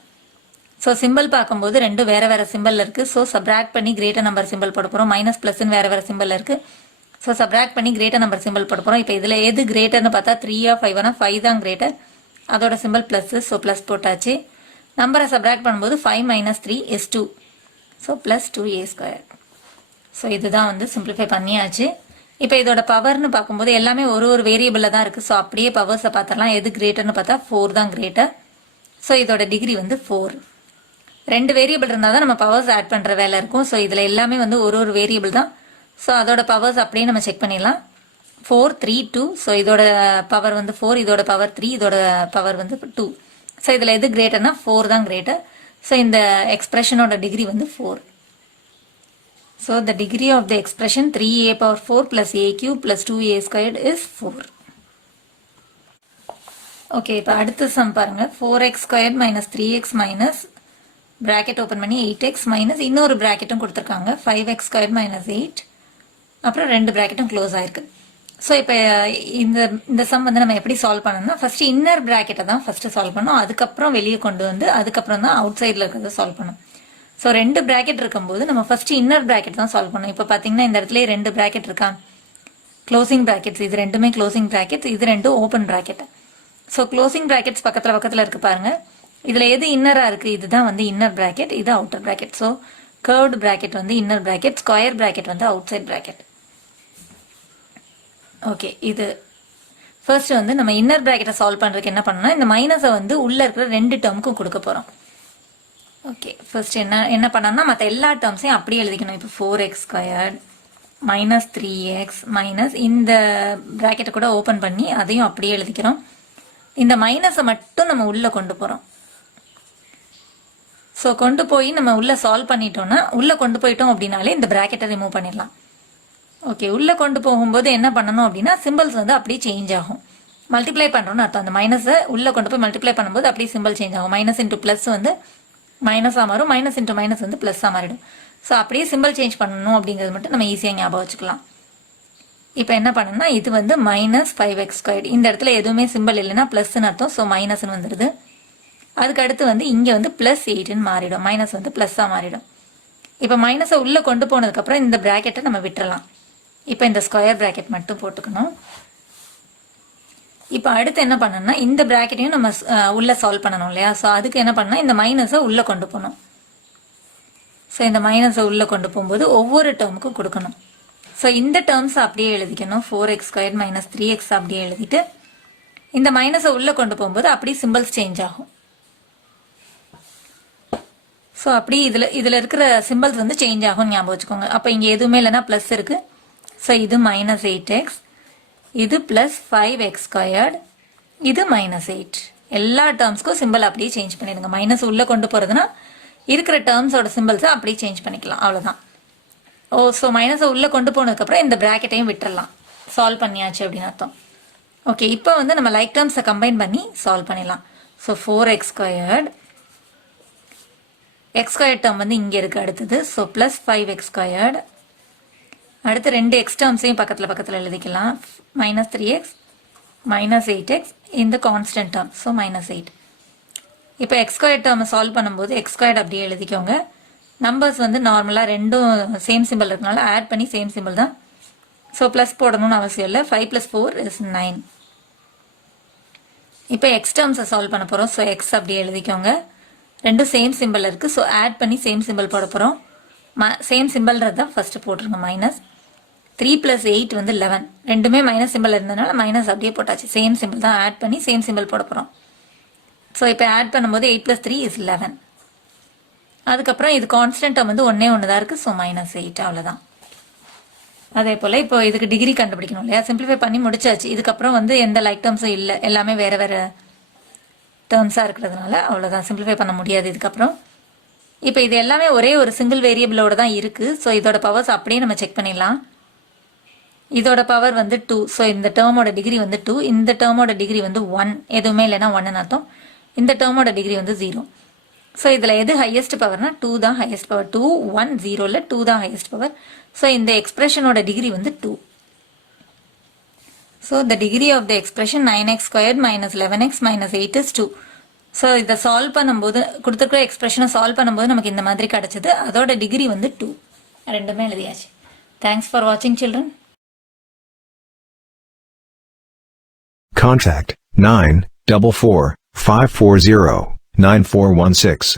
ஸோ சிம்பிள் பார்க்கும்போது ரெண்டும் வேறு வேறு சிம்பிளில் இருக்குது. ஸோ சப்ராக்ட் பண்ணி கிரேட்டர் நம்பர் சிம்பிள் போட போகிறோம். மைனஸ் ப்ளஸ்ன்னு வேறு வேறு சிம்பிளில் இருக்குது. ஸோ சப்ராக்ட் பண்ணி கிரேட்டர் நம்பர் சிம்பிள் போட போகிறோம். இப்போ இதில் எது கிரேட்டர்னு பார்த்தா 3ஆ 5ஆனா 5 தான் கிரேட்டர். அதோட சிம்பிள் ப்ளஸ்ஸு. ஸோ ப்ளஸ் போட்டாச்சு. நம்பரை சப்ராக்ட் பண்ணும்போது 5 minus 3 is 2. So plus 2a². So இதுதான் வந்து சிம்பிளிஃபை பண்ணியாச்சு. இப்போ இதோட பவர்னு பார்க்கும்போது எல்லாமே ஒரு ஒரு வேரியபிளில் தான் இருக்குது. ஸோ அப்படியே பவர்ஸை பார்த்துடலாம். எது கிரேட்டர்னு பார்த்தா 4 தான் கிரேட்டர். ஸோ இதோட டிகிரி வந்து 4. 2 வேரியபிள் இருந்தால் தான் நம்ம பவர்ஸ் ஆட் பண்ணுற வேலை இருக்கும். ஸோ இதில் எல்லாமே வந்து ஒரு ஒரு வேரியபிள் தான். ஸோ அதோட பவர்ஸ் அப்படியே நம்ம செக் பண்ணிடலாம். 4 3 2. ஸோ இதோட பவர் வந்து 4, இதோட பவர் 3, இதோட பவர் வந்து 2. ஸோ இதில் எது கிரேட்டர்னா 4 தான் கிரேட்டர். ஸோ இந்த எக்ஸ்பிரஷனோட டிகிரி வந்து 4. So the degree of the expression 3a⁴ plus a³ plus 2a² is 4. Okay, இப்போ அடுத்த சம் பாருங்க. 4x² minus 3x minus bracket open பண்ணி 8x minus இன்னொரு bracketம் கொடுத்துருக்காங்க 5x² minus 8. அப்புறம் 2 bracketம் க்ளோஸ் ஆயிருக்கு. ஸோ இப்போ இந்த சம் வந்து நம்ம எப்படி சால்வ் பண்ணணும்னா ஃபர்ஸ்ட் இன்னர் bracketை தான் ஃபர்ஸ்ட் சால்வ் பண்ணணும். அதுக்கப்புறம் வெளியே கொண்டு வந்து அதுக்கப்புறம் தான் அவுட் சைடில் இருக்கிறத சால்வ் பண்ணணும். ஸோ 2 bracket இருக்கும்போது நம்ம ஃபர்ஸ்ட் இன்னர் bracket தான் சால்வ் பண்ணணும். இப்போ பார்த்தீங்கன்னா இந்த இடத்துல 2 bracket இருக்கா, க்ளோசிங் brackets. இது ரெண்டுமே க்ளோசிங் brackets, இது ரெண்டும் open bracket. So closing brackets பக்கத்தில் பக்கத்தில் இருக்கு பாருங்க. இதில் எது இன்னராக இருக்குது, இதுதான் வந்து இன்னர் bracket, இது outer bracket. So curved bracket வந்து இன்னர் bracket, ஸ்கொயர் bracket வந்து அவுட் சைட் bracket. ஓகே, இது ஃபர்ஸ்ட் வந்து நம்ம இன்னர் bracketை சால்வ் பண்ணுறதுக்கு என்ன பண்ணணும்னா இந்த மைனஸை வந்து உள்ளே இருக்கிற 2 டேர்முக்கும் கொடுக்க போகிறோம். ஓகே, ஃபர்ஸ்ட் என்ன பண்ணோம்னா மற்ற எல்லா டேர்ம்ஸையும் அப்படியே எழுதிக்கணும். இப்போ 4x² minus 3x மைனஸ் இந்த bracketை கூட ஓப்பன் பண்ணி அதையும் அப்படியே எழுதிக்கிறோம். இந்த மைனஸை மட்டும் நம்ம உள்ளே கொண்டு போகிறோம். ஸோ கொண்டு போய் நம்ம உள்ளே சால்வ் பண்ணிட்டோம்னா உள்ளே கொண்டு போயிட்டோம் அப்படின்னாலே இந்த bracketை ரிமூவ் பண்ணிடலாம். ஓகே, உள்ளே கொண்டு போகும்போது என்ன பண்ணணும் அப்படின்னா சிம்பிள்ஸ் வந்து அப்படியே சேஞ்ச் ஆகும். மல்டிப்ளை பண்ணுறோன்னு அர்த்தம். அந்த மைனஸை உள்ளே கொண்டு போய் மல்டிப்ளை பண்ணும்போது அப்படியே சிம்பிள் சேஞ்ச் ஆகும். மைனஸ் இன்ட்டு ப்ளஸ் வந்து மைனஸாக மாறும், மைனஸ் இன்ட்டு மைனஸ் வந்து ப்ளஸ்ஸாக மாறிடும். ஸோ அப்படியே சிம்பிள் சேஞ்ச் பண்ணணும் அப்படிங்கிறது மட்டும் நம்ம ஈஸியாக ஞாபகம் வச்சுக்கலாம். இப்போ என்ன பண்ணணும்னா இது வந்து minus 5x². இந்த இடத்துல எதுவுமே சிம்பிள் இல்லைன்னா ப்ளஸ்ன்னு அர்த்தம். ஸோ மைனஸ்ன்னு வந்துடுது. அதுக்கு அடுத்து வந்து இங்கே வந்து +8ன்னு மாறிடும். மைனஸ் வந்து ப்ளஸ்ஸாக மாறிடும். இப்போ மைனஸை உள்ளே கொண்டு போனதுக்கப்புறம் இந்த bracketை நம்ம விட்டுறலாம். இப்போ இந்த ஸ்கொயர் bracket மட்டும் போட்டுக்கணும். இப்போ அடுத்து என்ன பண்ணணும்னா இந்த bracketையும் நம்ம உள்ளே சால்வ் பண்ணணும் இல்லையா. ஸோ அதுக்கு என்ன பண்ணால் இந்த மைனஸை உள்ளே கொண்டு போகணும். ஸோ இந்த மைனஸை உள்ளே கொண்டு போகும்போது ஒவ்வொரு டேர்முக்கும் கொடுக்கணும். ஸோ இந்த டேர்ம்ஸை அப்படியே எழுதிக்கணும். 4x² minus 3x அப்படியே எழுதிட்டு இந்த மைனஸை உள்ளே கொண்டு போகும்போது அப்படியே சிம்பிள்ஸ் சேஞ்ச் ஆகும். ஸோ அப்படி இதில் இருக்கிற சிம்பிள்ஸ் வந்து சேஞ்ச் ஆகும் ஞாபகம் வச்சுக்கோங்க. அப்போ இங்கே எதுவுமே இல்லைன்னா ப்ளஸ் இருக்குது. ஸோ இது -8x, இது +5x², இது -8. எல்லா டேர்ம்ஸ்க்கும் சிம்பிள் அப்படியே சேஞ்ச் பண்ணிடுங்க. மைனஸ் உள்ளே கொண்டு போகிறதுனா இருக்கிற டேர்ம்ஸோட சிம்பிள்ஸை அப்படியே சேஞ்ச் பண்ணிக்கலாம், அவ்வளோதான். ஸோ மைனஸை உள்ளே கொண்டு போனதுக்கப்புறம் இந்த bracketையும் விட்டுறலாம். சால்வ் பண்ணியாச்சு அப்படின்னு அர்த்தம். ஓகே, இப்போ வந்து நம்ம லைக் டேர்ம்ஸை கம்பைன் பண்ணி சால்வ் பண்ணிடலாம். ஸோ 4x², x² டேர்ம் வந்து இங்கே இருக்குது அடுத்தது. ஸோ +5x², அடுத்து 2 எக்ஸ் டேர்ம்ஸையும் பக்கத்தில் பக்கத்தில் எழுதிக்கலாம். -3x -8x இந்த கான்ஸ்டன்ட் டேர்ம். ஸோ -8. இப்போ x² டேர்மை சால்வ் பண்ணும்போது x² அப்படியே எழுதிக்கோங்க. நம்பர்ஸ் வந்து நார்மலாக ரெண்டும் சேம் சிம்பிள் இருக்கனால ஆட் பண்ணி சேம் சிம்பிள் தான். ஸோ ப்ளஸ் போடணும்னு அவசியம் இல்லை. 5 + 4 is 9. இப்போ எக்ஸ் டேர்ம்ஸை சால்வ் பண்ண போகிறோம். ஸோ எக்ஸ் அப்படியே எழுதிக்கோங்க. ரெண்டும் சேம் சிம்பிள் இருக்குது. ஸோ ஆட் பண்ணி சேம் சிம்பிள் போட போகிறோம். சேம் சிம்பிள்ன்றது தான் ஃபஸ்ட்டு போட்டுருங்க. -3 + 8 வந்து 11. ரெண்டுமே மைனஸ் சிம்பிள் இருந்ததுனால மைனஸ் அப்படியே போட்டாச்சு. சேம் சிம்பிள் தான் ஆட் பண்ணி சேம் சிம்பிள் போட போகிறோம். ஸோ இப்போ ஆட் பண்ணும்போது 8 + 3 is 11. அதுக்கப்புறம் இது கான்ஸ்டன்ட் டேர்ம் வந்து ஒன்றே ஒன்று தான் இருக்குது. ஸோ -8 அவ்வளோதான். அதே போல் இப்போ இதுக்கு டிகிரி கண்டுபிடிக்கணும் இல்லையா? சிம்பிளிஃபை பண்ணி முடிச்சாச்சு. இதுக்கப்புறம் வந்து எந்த லைக் டேர்ம்ஸும் இல்லை, எல்லாமே வேறு வேறு டேர்ம்ஸாக இருக்கிறதுனால அவ்வளோதான், சிம்பிளிஃபை பண்ண முடியாது இதுக்கப்புறம். இப்போ இது எல்லாமே ஒரே ஒரு சிங்கிள் வேரியபிளோட தான் இருக்குது. ஸோ இதோட பவர்ஸ் அப்படியே நம்ம செக் பண்ணிடலாம். இதோட பவர் வந்து 2. ஸோ இந்த டேர்மோட டிகிரி வந்து 2, இந்த டேர்மோட டிகிரி வந்து 1, எதுவுமே இல்லைன்னா 1ன்னு அர்த்தம். இந்த டேர்மோட டிகிரி வந்து 0. ஸோ இதில் எது ஹையஸ்ட் பவர்னா 2 தான் ஹையஸ்ட் பவர். 2 1 0ல் 2 தான் ஹையஸ்ட் பவர். ஸோ இந்த எக்ஸ்பிரஷனோட டிகிரி வந்து 2. So the degree of the expression 9x² - 11x - 8 is 2. So இதை சால்வ் பண்ணும்போது கொடுத்துருக்குற எக்ஸ்பிரஷனை சால்வ் பண்ணும்போது நமக்கு இந்த மாதிரி கிடச்சிது. அதோட டிகிரி வந்து 2. ரெண்டுமே எழுதியாச்சு. தேங்க்ஸ் ஃபார் வாட்சிங் சில்ட்ரன். Contact 944 540 9416.